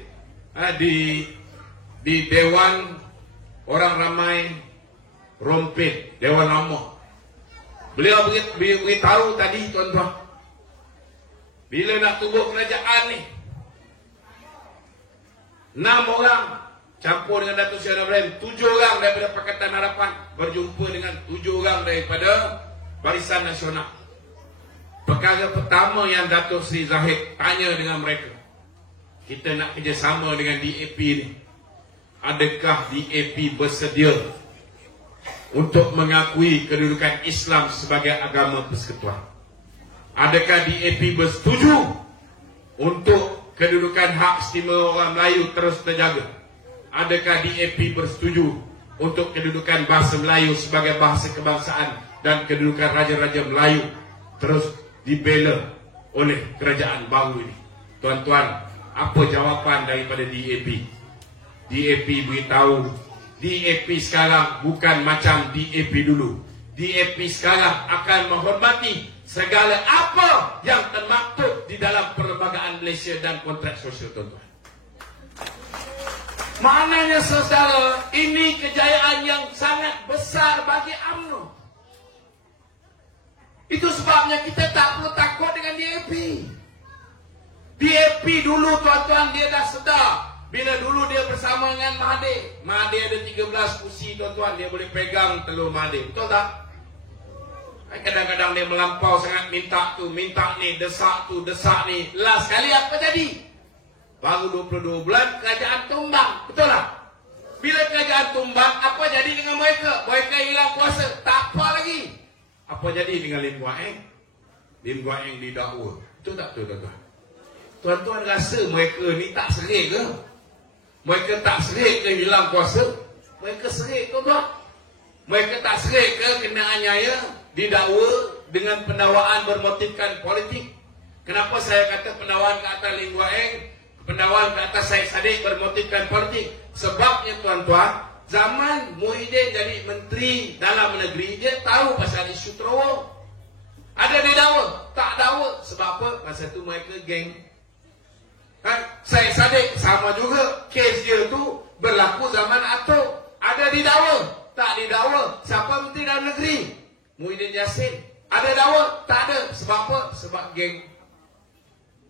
di Dewan Orang Ramai Rompit, Dewan Lama. Beliau beritahu tadi, tuan-tuan, bila nak tubuh kerajaan ni, 6 orang campur dengan Datuk Seri Ibrahim, 7 orang daripada Pakatan Harapan berjumpa dengan 7 orang daripada Barisan Nasional. Perkara pertama yang Datuk Seri Zahid tanya dengan mereka, kita nak kerjasama dengan DAP ni, adakah DAP bersedia untuk mengakui kedudukan Islam sebagai agama persekutuan? Adakah DAP bersetuju untuk kedudukan hak istimewa orang Melayu terus terjaga? Adakah DAP bersetuju untuk kedudukan bahasa Melayu sebagai bahasa kebangsaan dan kedudukan Raja-Raja Melayu terus dibela oleh kerajaan baru ini? Tuan-tuan, apa jawapan daripada DAP? DAP beritahu, DAP sekarang bukan macam DAP dulu. DAP sekarang akan menghormati segala apa yang termaktub di dalam perlembagaan Malaysia dan kontrak sosial, tuan-tuan. Maknanya, saudara, ini kejayaan yang sangat besar bagi UMNO. Itu sebabnya kita tak perlu takut dengan DAP. DAP dulu, tuan-tuan, dia dah sedar. Bila dulu dia bersama dengan Mahathir, Mahathir ada 13 kursi, tuan-tuan, dia boleh pegang telur Mahathir. Betul tak? Kadang-kadang dia melampau sangat, minta tu, minta ni, desak tu, desak ni. Last kali apa jadi? Baru 22 bulan kerajaan tumbang. Betul tak? Bila kerajaan tumbang, apa jadi dengan mereka? Mereka hilang kuasa. Tak apa lagi. Apa jadi dengan Lim Guan Eng? Lim Guan Eng didakwa. Betul tak betul, tuan-tuan? Tuan-tuan rasa mereka ni tak serik ke? Mereka tak serik ke hilang kuasa? Mereka serik, tuan-tuan. Mereka tak serik ke kena aniaya, didakwa dengan pendakwaan bermotifkan politik? Kenapa saya kata pendakwaan ke atas Lim Guan Eng, pendakwaan ke atas Syed Saddiq bermotifkan politik? Sebabnya, tuan-tuan, zaman Muhyiddin jadi menteri dalam negeri, dia tahu pasal isu Terawang. Ada didakwa? Tak dakwa. Sebab apa? Masa tu mereka geng. Syed Saddiq sama juga. Kes dia tu berlaku zaman Atok. Ada didakwa? Tak didakwa. Siapa menteri dalam negeri? Muhyiddin Yassin. Ada dakwa? Tak ada. Sebab apa? Sebab geng.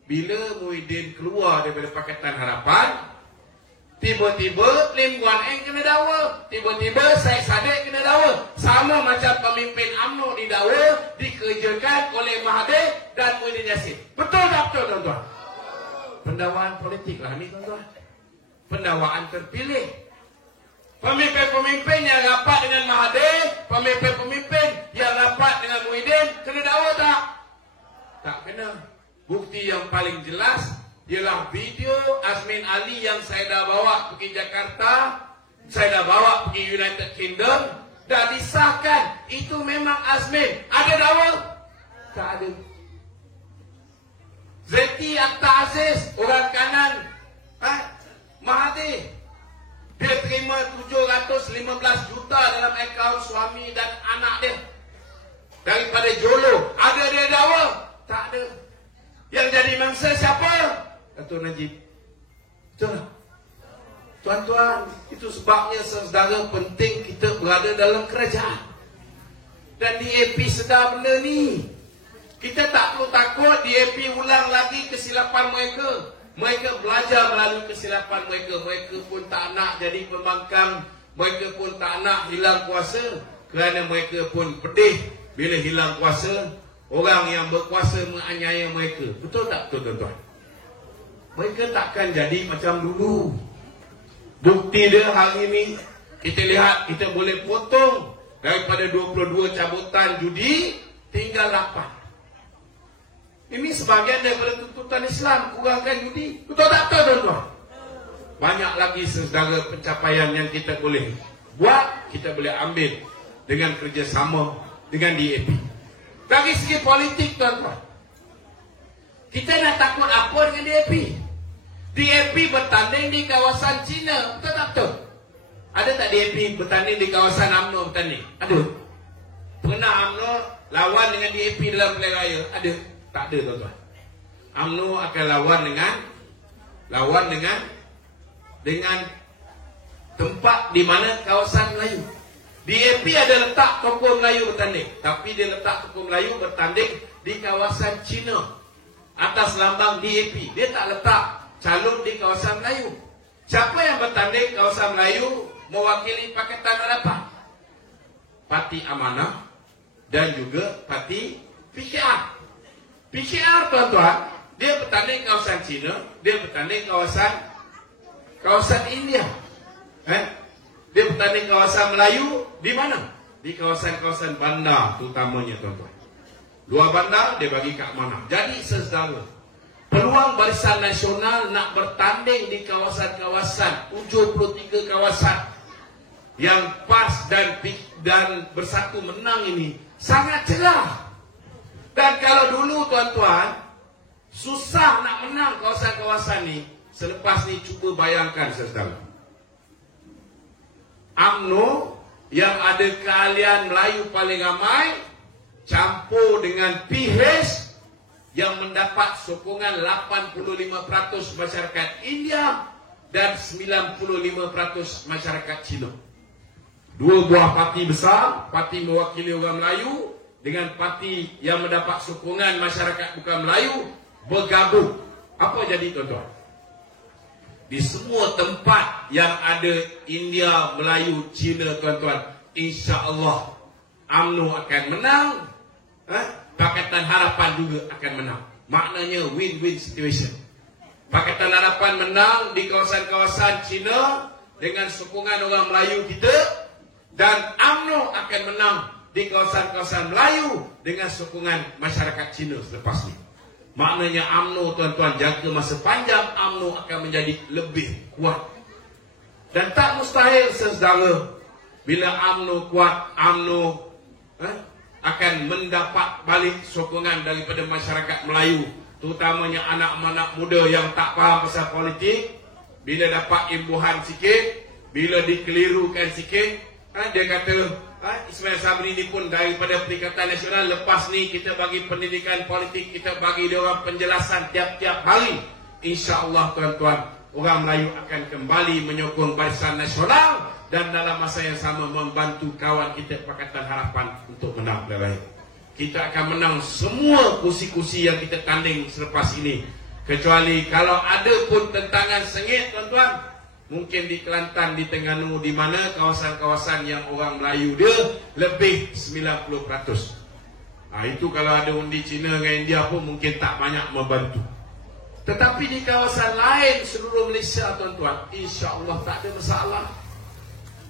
Bila Muhyiddin keluar daripada Pakatan Harapan, tiba-tiba Lim Guan Eng kena dakwa, tiba-tiba Syed Saddiq kena dakwa. Sama macam pemimpin UMNO didakwa, dikerjakan oleh Mahathir dan Muhyiddin Yassin. Betul tak betul, tuan-tuan? Pendakwaan politik lah ni, tuan-tuan. Pendakwaan terpilih. Pemimpin-pemimpin yang rapat dengan Mahathir, pemimpin-pemimpin yang rapat dengan Muhyiddin, kena dakwa tak? Tak kena. Bukti yang paling jelas ialah video Azmin Ali yang saya dah bawa pergi Jakarta, saya dah bawa pergi United Kingdom, dah disahkan. Itu memang Azmin. Ada dakwa? Tak ada. Zeti Akhtar Aziz, orang kanan Mahathir, dia terima 715 juta dalam akaun suami dan anak dia daripada Jolo. Menteri Mangsa siapa? Datuk Najib. Betul tak? Tuan-tuan, itu sebabnya saudara penting kita berada dalam kerajaan. Dan DAP sedar benda ni. Kita tak perlu takut DAP ulang lagi kesilapan mereka. Mereka belajar melalui kesilapan mereka. Mereka pun tak nak jadi pembangkang. Mereka pun tak nak hilang kuasa. Kerana mereka pun pedih bila hilang kuasa. Orang yang berkuasa menganiaya mereka. Betul tak betul tuan-tuan? Mereka takkan jadi macam dulu. Bukti dia hari ini, kita lihat, kita boleh potong daripada 22 cabutan judi, tinggal 8. Ini sebahagian daripada tuntutan Islam, kurangkan judi. Betul tak betul tuan-tuan? Banyak lagi saudara pencapaian yang kita boleh buat, kita boleh ambil dengan kerjasama dengan DAP. Dari segi politik tuan-tuan, kita nak takut apa dengan DAP? DAP bertanding di kawasan China. Betul tak betul? Ada tak DAP bertanding di kawasan UMNO bertanding? Ada. Pernah UMNO lawan dengan DAP dalam pilihan raya? Ada. Tak ada tuan-tuan. UMNO akan lawan dengan tempat di mana kawasan Melayu. DAP ada letak tokoh Melayu bertanding, tapi dia letak tokoh Melayu bertanding di kawasan China atas lambang DAP. Dia tak letak calon di kawasan Melayu. Siapa yang bertanding kawasan Melayu mewakili Pakatan Harapan? Parti Amanah dan juga Parti PKR. PKR tuan-tuan, dia bertanding kawasan China, dia bertanding kawasan India. Dia bertanding kawasan Melayu di mana? Di kawasan-kawasan bandar terutamanya tuan-tuan. Luar bandar dia bagi kat mana? Jadi saudara, peluang Barisan Nasional nak bertanding di kawasan-kawasan 73 kawasan yang PAS dan Bersatu menang ini sangat cerah. Dan kalau dulu tuan-tuan susah nak menang kawasan-kawasan ni, selepas ni cuba bayangkan saudara. UMNO yang ada keahlian Melayu paling ramai campur dengan PH yang mendapat sokongan 85% masyarakat India dan 95% masyarakat Cina. Dua buah parti besar, parti mewakili orang Melayu dengan parti yang mendapat sokongan masyarakat bukan Melayu bergabung. Apa jadi tuan-tuan? Di semua tempat yang ada India, Melayu, Cina tuan-tuan, insya-Allah UMNO akan menang. Pakatan Harapan juga akan menang. Maknanya win-win situation. Pakatan Harapan menang di kawasan-kawasan Cina dengan sokongan orang Melayu kita, dan UMNO akan menang di kawasan-kawasan Melayu dengan sokongan masyarakat Cina selepas ini. Maknanya UMNO tuan-tuan, jangka masa panjang UMNO akan menjadi lebih kuat. Dan tak mustahil saudara, bila UMNO kuat, UMNO akan mendapat balik sokongan daripada masyarakat Melayu, terutamanya anak-anak muda yang tak faham pasal politik. Bila dapat imbuhan sikit, bila dikelirukan sikit, dia kata Ismail Sabri ni pun daripada Perikatan Nasional, lepas ni kita bagi pendidikan politik, kita bagi dia orang penjelasan tiap-tiap hari. InsyaAllah tuan-tuan, orang Melayu akan kembali menyokong Barisan Nasional dan dalam masa yang sama membantu kawan kita Pakatan Harapan untuk menang pilihan raya. Kita akan menang semua kursi-kursi yang kita tanding selepas ini. Kecuali kalau ada pun tentangan sengit tuan-tuan, mungkin di Kelantan, di Terengganu, di mana kawasan-kawasan yang orang Melayu dia lebih 90%. Itu kalau ada undi Cina dengan India pun mungkin tak banyak membantu. Tetapi di kawasan lain seluruh Malaysia tuan-tuan, insya-Allah tak ada masalah.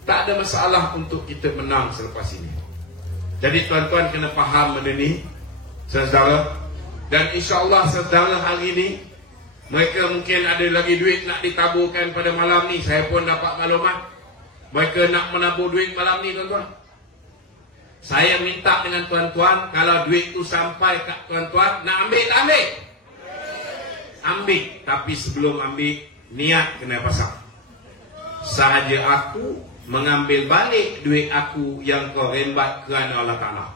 Tak ada masalah untuk kita menang selepas ini. Jadi tuan-tuan kena faham benda ni, saudara. Dan insya-Allah saudara hari ini, mereka mungkin ada lagi duit nak ditaburkan pada malam ni. Saya pun dapat maklumat mereka nak menabur duit malam ni tuan-tuan. Saya minta dengan tuan-tuan, kalau duit tu sampai kat tuan-tuan, nak ambil tak ambil? Ambil. Tapi sebelum ambil, niat kena pasang. Sahaja aku mengambil balik duit aku yang kau rembat kerana Allah Ta'ala.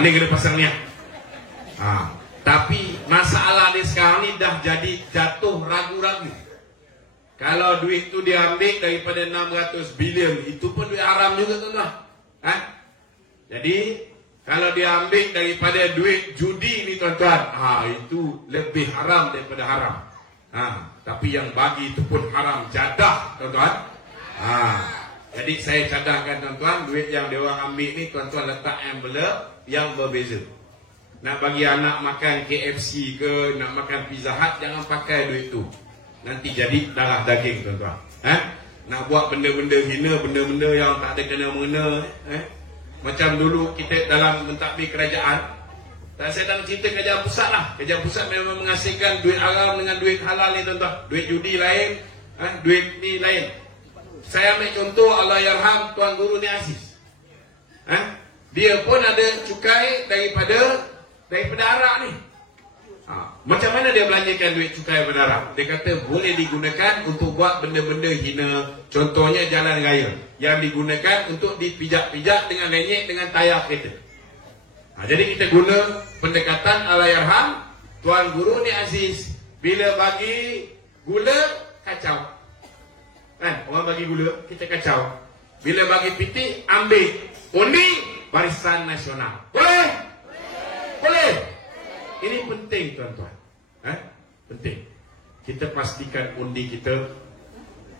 Ini kena pasang niat. Tapi masa Kalau duit tu diambil daripada 600 bilion, itu pun duit haram juga tuan-tuan. Jadi kalau diambil daripada duit judi ni tuan-tuan, itu lebih haram daripada haram. Tapi yang bagi itu pun haram jadah tuan-tuan. Jadi saya cadangkan tuan-tuan, duit yang dia orang ambil ni tuan-tuan letak envelope yang berbeza. Nak bagi anak makan KFC ke, nak makan Pizza Hut, jangan pakai duit tu. Nanti jadi darah daging tuan-tuan. Nak buat benda-benda hina, benda-benda yang tak ada kena-mengena. Macam dulu kita dalam mentadbir kerajaan, saya dalam cerita kerajaan pusat lah. Kerajaan pusat memang menghasilkan duit haram dengan duit halal ni tuan-tuan. Duit judi lain, duit ni lain. Saya ambil contoh Allahyarham Tuan Guru Ni Aziz. Dia pun ada cukai daripada arak ni. Macam mana dia belanjakan duit cukai daripada arak? Dia kata boleh digunakan untuk buat benda-benda hina. Contohnya jalan raya, yang digunakan untuk dipijak-pijak dengan lenyek dengan tayar kereta. Jadi kita guna pendekatan Allahyarham Tuan Guru Ni Aziz. Bila bagi gula, kacau. Orang bagi gula, kita kacau. Bila bagi pitik, ambil. Undi Barisan Nasional. Boleh? Boleh. Ini penting tuan-tuan. Penting. Kita pastikan undi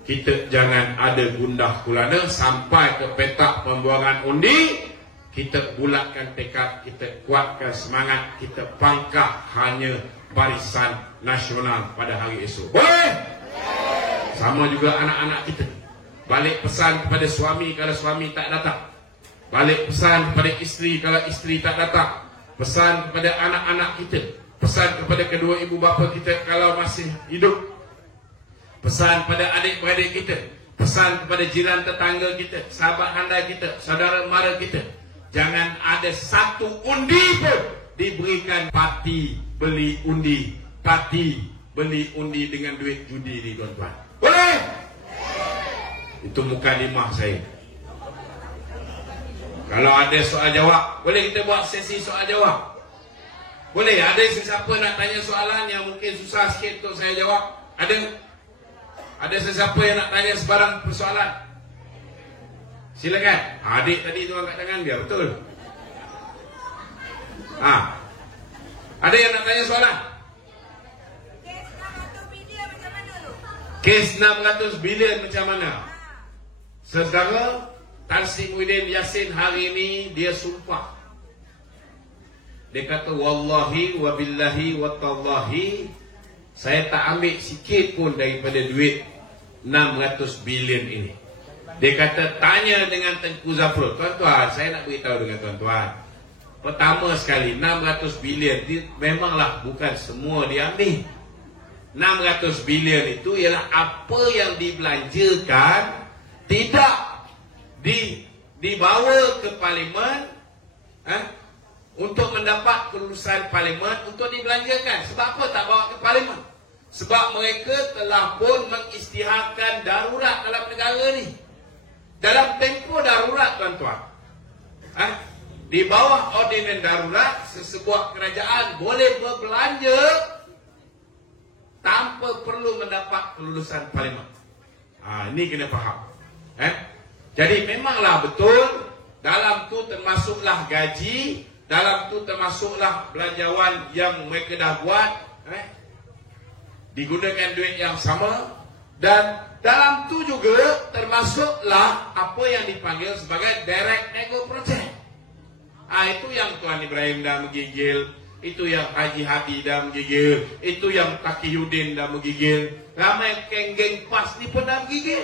kita jangan ada gundah gulana sampai ke petak pembuangan undi. Kita bulatkan tekad, kita kuatkan semangat, kita pangkah hanya Barisan Nasional pada hari esok. Boleh? Sama juga anak-anak kita. Balik pesan kepada suami kalau suami tak datang. Balik pesan kepada isteri kalau isteri tak datang. Pesan kepada anak-anak kita. Pesan kepada kedua ibu bapa kita kalau masih hidup. Pesan kepada adik-beradik kita. Pesan kepada jiran tetangga kita, sahabat handai kita, saudara mara kita. Jangan ada satu undi pun diberikan parti beli undi. Parti beli undi dengan duit judi ni tuan-tuan. Boleh? Itu mukadimah saya. Kalau ada soal jawab, boleh kita buat sesi soal jawab? Boleh? Ada sesiapa nak tanya soalan yang mungkin susah sikit untuk saya jawab? Ada? Ada sesiapa yang nak tanya sebarang persoalan? Silakan. Adik tadi tu angkat tangan dia, betul? Ada yang nak tanya soalan? Kes 600 bilion macam mana? Saudara Tan Sri Muhyiddin Yassin hari ini dia sumpah. Dia kata wallahi wabillahi watallahi, saya tak ambil sikit pun daripada duit 600 bilion ini. Dia kata tanya dengan Tengku Zafrul. Tuan-tuan, saya nak beritahu dengan tuan-tuan. Pertama sekali 600 bilion memanglah bukan semua diambil. 600 bilion itu ialah apa yang dibelanjakan, tidak dibawa ke parlimen untuk mendapat kelulusan parlimen untuk dibelanjakan. Sebab apa tak bawa ke parlimen? Sebab mereka telah pun mengisytiharkan darurat dalam negara ni. Dalam tempoh darurat tuan-tuan, di bawah ordinan darurat, sesebuah kerajaan boleh berbelanja tanpa perlu mendapat kelulusan parlimen. Ini kena faham. Jadi memanglah betul, dalam tu termasuklah gaji, dalam tu termasuklah belanjawan yang mereka dah buat, digunakan duit yang sama, dan dalam tu juga termasuklah apa yang dipanggil sebagai direct nego project. Itu yang Tuan Ibrahim dah menggigil, itu yang Haji Hadi dah menggigil, itu yang Taqiyuddin dah menggigil, ramai geng-geng PAS ni pun dah menggigil.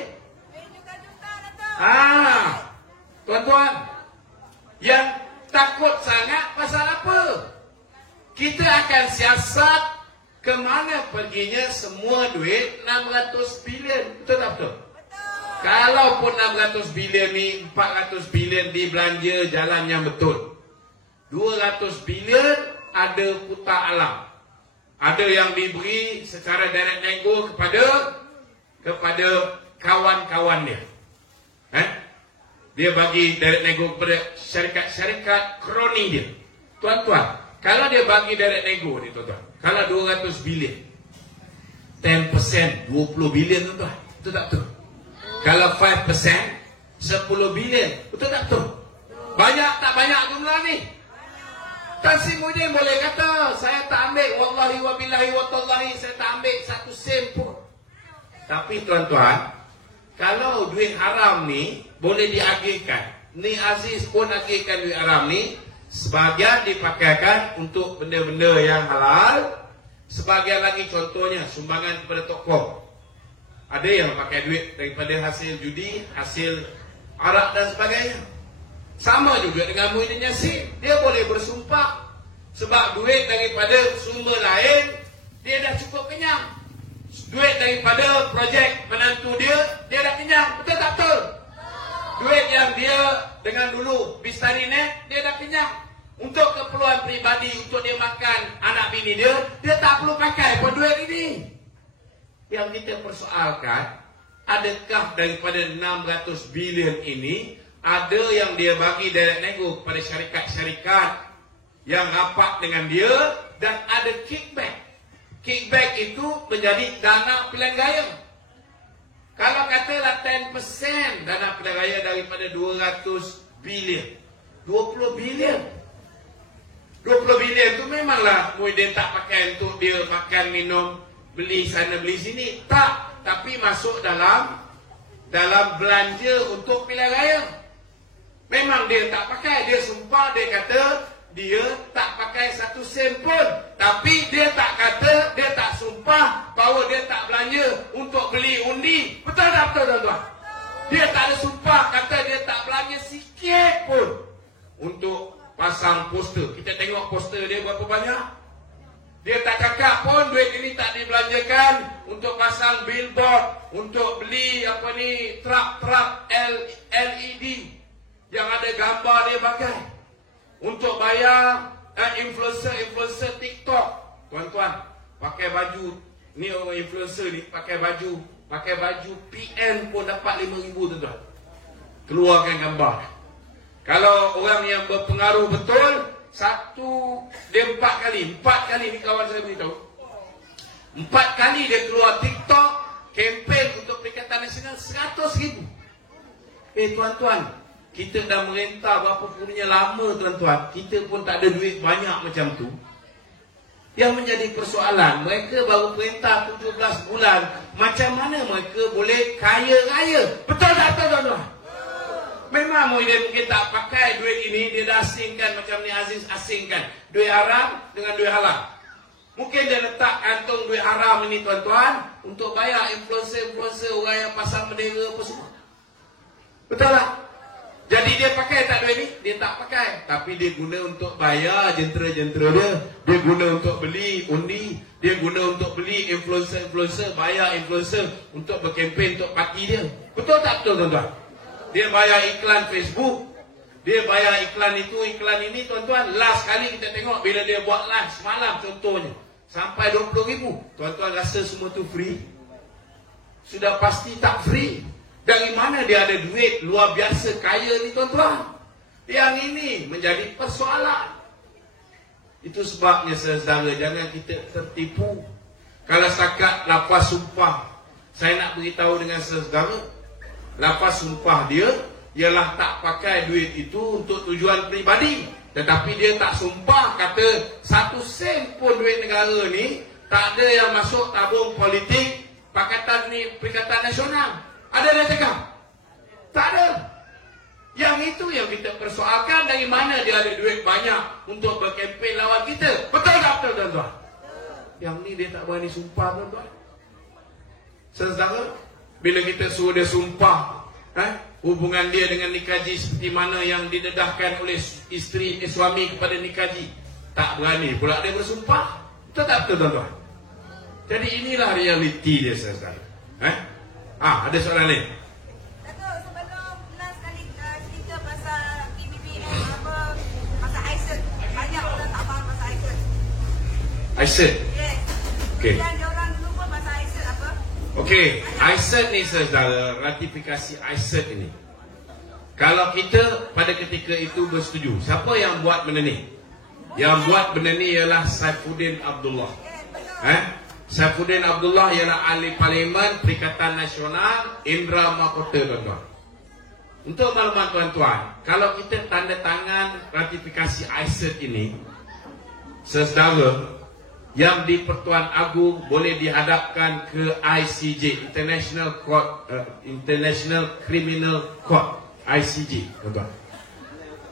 Tuan-tuan, yang takut sangat pasal apa? Kita akan siasat ke mana perginya semua duit 600 bilion. Betul tak betul? Kalaupun 600 bilion ni, 400 bilion dibelanja jalan yang betul. 200 bilion ada putar alam. Ada yang diberi secara direct nego kepada kawan-kawan dia. Dia bagi direct nego kepada syarikat-syarikat kroni dia. Tuan-tuan, kalau dia bagi direct nego ni tuan-tuan, kalau 200 bilion, 10%, 20 bilion tuan-tuan. Betul tak betul? Kalau 5%, 10 bilion. Betul tak betul? Banyak tak banyak jumlah ni? Tan Sri Muhyiddin boleh kata, saya tak ambil, wallahi wa billahi wa tallahi, saya tak ambil satu sen pun. Tapi tuan-tuan, kalau duit haram ni boleh diagihkan. Ni Aziz pun agihkan duit haram ni. Sebahagian dipakaikan untuk benda-benda yang halal. Sebahagian lagi contohnya sumbangan kepada tokoh. Ada yang pakai duit daripada hasil judi, hasil arak dan sebagainya. Sama juga dengan Muhyiddin Yassin. Dia boleh bersumpah sebab duit daripada sumber lain dia dah cukup kenyang. Duit daripada projek menantu dia dah kenyang. Betul tak betul? Duit yang dia dengan dulu Bistari Net, dia dah kenyang. Untuk keperluan peribadi, untuk dia makan anak bini dia tak perlu pakai pun duit ini. Yang kita persoalkan, adakah daripada 600 bilion ini ada yang dia bagi direct nego kepada syarikat-syarikat yang rapat dengan dia, dan ada kickback. Kickback itu menjadi dana pilihan raya. Kalau katalah 10% dana pilihan raya daripada 200 bilion, 20 bilion. 20 bilion tu memanglah Muhyiddin tak pakai untuk dia makan, minum, beli sana beli sini. Tak, tapi masuk dalam belanja untuk pilihan raya. Memang dia tak pakai, dia sumpah, dia kata dia tak pakai satu sen pun. Tapi dia tak kata, dia tak sumpah bahawa dia tak belanja untuk beli undi. Betul tak betul tuan-tuan? Dia tak ada sumpah kata dia tak belanja sikit pun untuk pasang poster. Kita tengok poster dia berapa banyak. Dia tak cakap pun duit ini tak dibelanjakan untuk pasang billboard, untuk beli apa ni, truk-truk LED yang ada gambar dia pakai, untuk bayar influencer TikTok. Tuan-tuan, pakai baju ni, orang influencer ni pakai baju PN pun dapat 5,000 tuan-tuan. Keluarkan gambar. Kalau orang yang berpengaruh betul, dia 4 kali ni kawan saya beritahu. 4 kali dia keluar TikTok, kempen untuk Perikatan Nasional 100,000. Tuan-tuan, kita dah merintah berapa punya lama tuan-tuan, kita pun tak ada duit banyak macam tu. Yang menjadi persoalan, mereka baru perintah 17 bulan, macam mana mereka boleh kaya raya? Betul tak betul tuan-tuan? Memang Muhyiddin mungkin tak pakai duit ini, dia dah asingkan macam ni Aziz asingkan. Duit haram dengan duit halal. Mungkin dia letak kantung duit haram ini tuan-tuan untuk bayar influencer-influencer, orang yang pasang bendera apa semua. Betul tak? Jadi dia pakai tak duit ni? Dia tak pakai. Tapi dia guna untuk bayar jentera-jentera dia. Dia guna untuk beli undi. Dia guna untuk beli influencer-influencer, bayar influencer untuk berkempen untuk parti dia. Betul tak betul tuan-tuan? Dia bayar iklan Facebook. Dia bayar iklan itu, iklan ini tuan-tuan. Last kali kita tengok bila dia buat live semalam contohnya. Sampai 20,000. Tuan-tuan rasa semua tu free? Sudah pasti tak free. Dari mana dia ada duit luar biasa kaya ni tuan-tuan? Yang ini menjadi persoalan. Itu sebabnya saudara, jangan kita tertipu. Kalau setakat lafaz sumpah, saya nak beritahu dengan saudara, lafaz sumpah dia ialah tak pakai duit itu untuk tujuan peribadi. Tetapi dia tak sumpah kata 1 sen pun duit negara ni tak ada yang masuk tabung politik Perikatan Nasional. Ada dia cakap? Tak ada. Yang itu yang kita persoalkan, dari mana dia ada duit banyak untuk berkempen lawan kita. Betul tak betul tuan-tuan? Yang ni dia tak berani sumpah tuan-tuan. Saudara, bila kita suruh dia sumpah hubungan dia dengan Nikaji seperti mana yang didedahkan oleh suami kepada Nikaji, tak berani pula dia bersumpah. Betul tak betul tuan-tuan? Jadi inilah realiti dia saudara. Ada soalan lain? Datuk, sebelum last kali cerita pasal PBBM pasal ISET, banyak orang tak faham pasal ISET. ISET? Yes. Okay. Dan dia orang lupa pasal ISET apa? Okey, ISET ni saudara, ratifikasi ISET ini. Kalau kita pada ketika itu bersetuju, siapa yang buat benda ni? Yang buat benda ni ialah Saifuddin Abdullah. Saifuddin Abdullah ialah ahli parlimen Perikatan Nasional Indra Mahkota, tuan-tuan. Untuk makluman tuan-tuan, kalau kita tanda tangan ratifikasi ICET ini, sesedara yang di Pertuan Agung boleh dihadapkan ke ICJ, International Criminal Court, ICJ, tuan-tuan.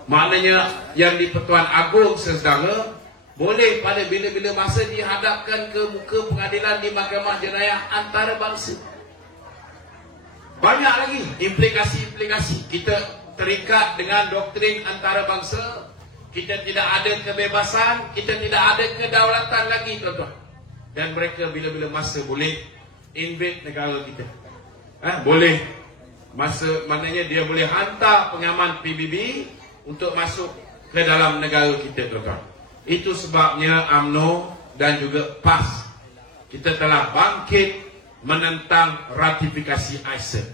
Maknanya yang di Pertuan Agung sesedara boleh pada bila-bila masa dihadapkan ke muka pengadilan di Mahkamah Jenayah Antarabangsa. Banyak lagi implikasi-implikasi. Kita terikat dengan doktrin antarabangsa. Kita tidak ada kebebasan, kita tidak ada kedaulatan lagi, tuan-tuan. Dan mereka bila-bila masa boleh invade negara kita. Boleh maknanya dia boleh hantar pengaman PBB untuk masuk ke dalam negara kita, tuan-tuan. Itu sebabnya UMNO dan juga PAS kita telah bangkit menentang ratifikasi ICET.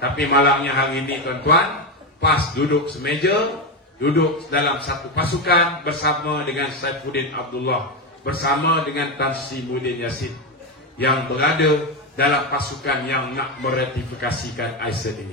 Tapi malangnya hari ini, tuan-tuan, PAS duduk semeja, duduk dalam satu pasukan bersama dengan Saifuddin Abdullah, bersama dengan Tan Sri Muhyiddin Yassin yang berada dalam pasukan yang nak meratifikasikan ICET ini.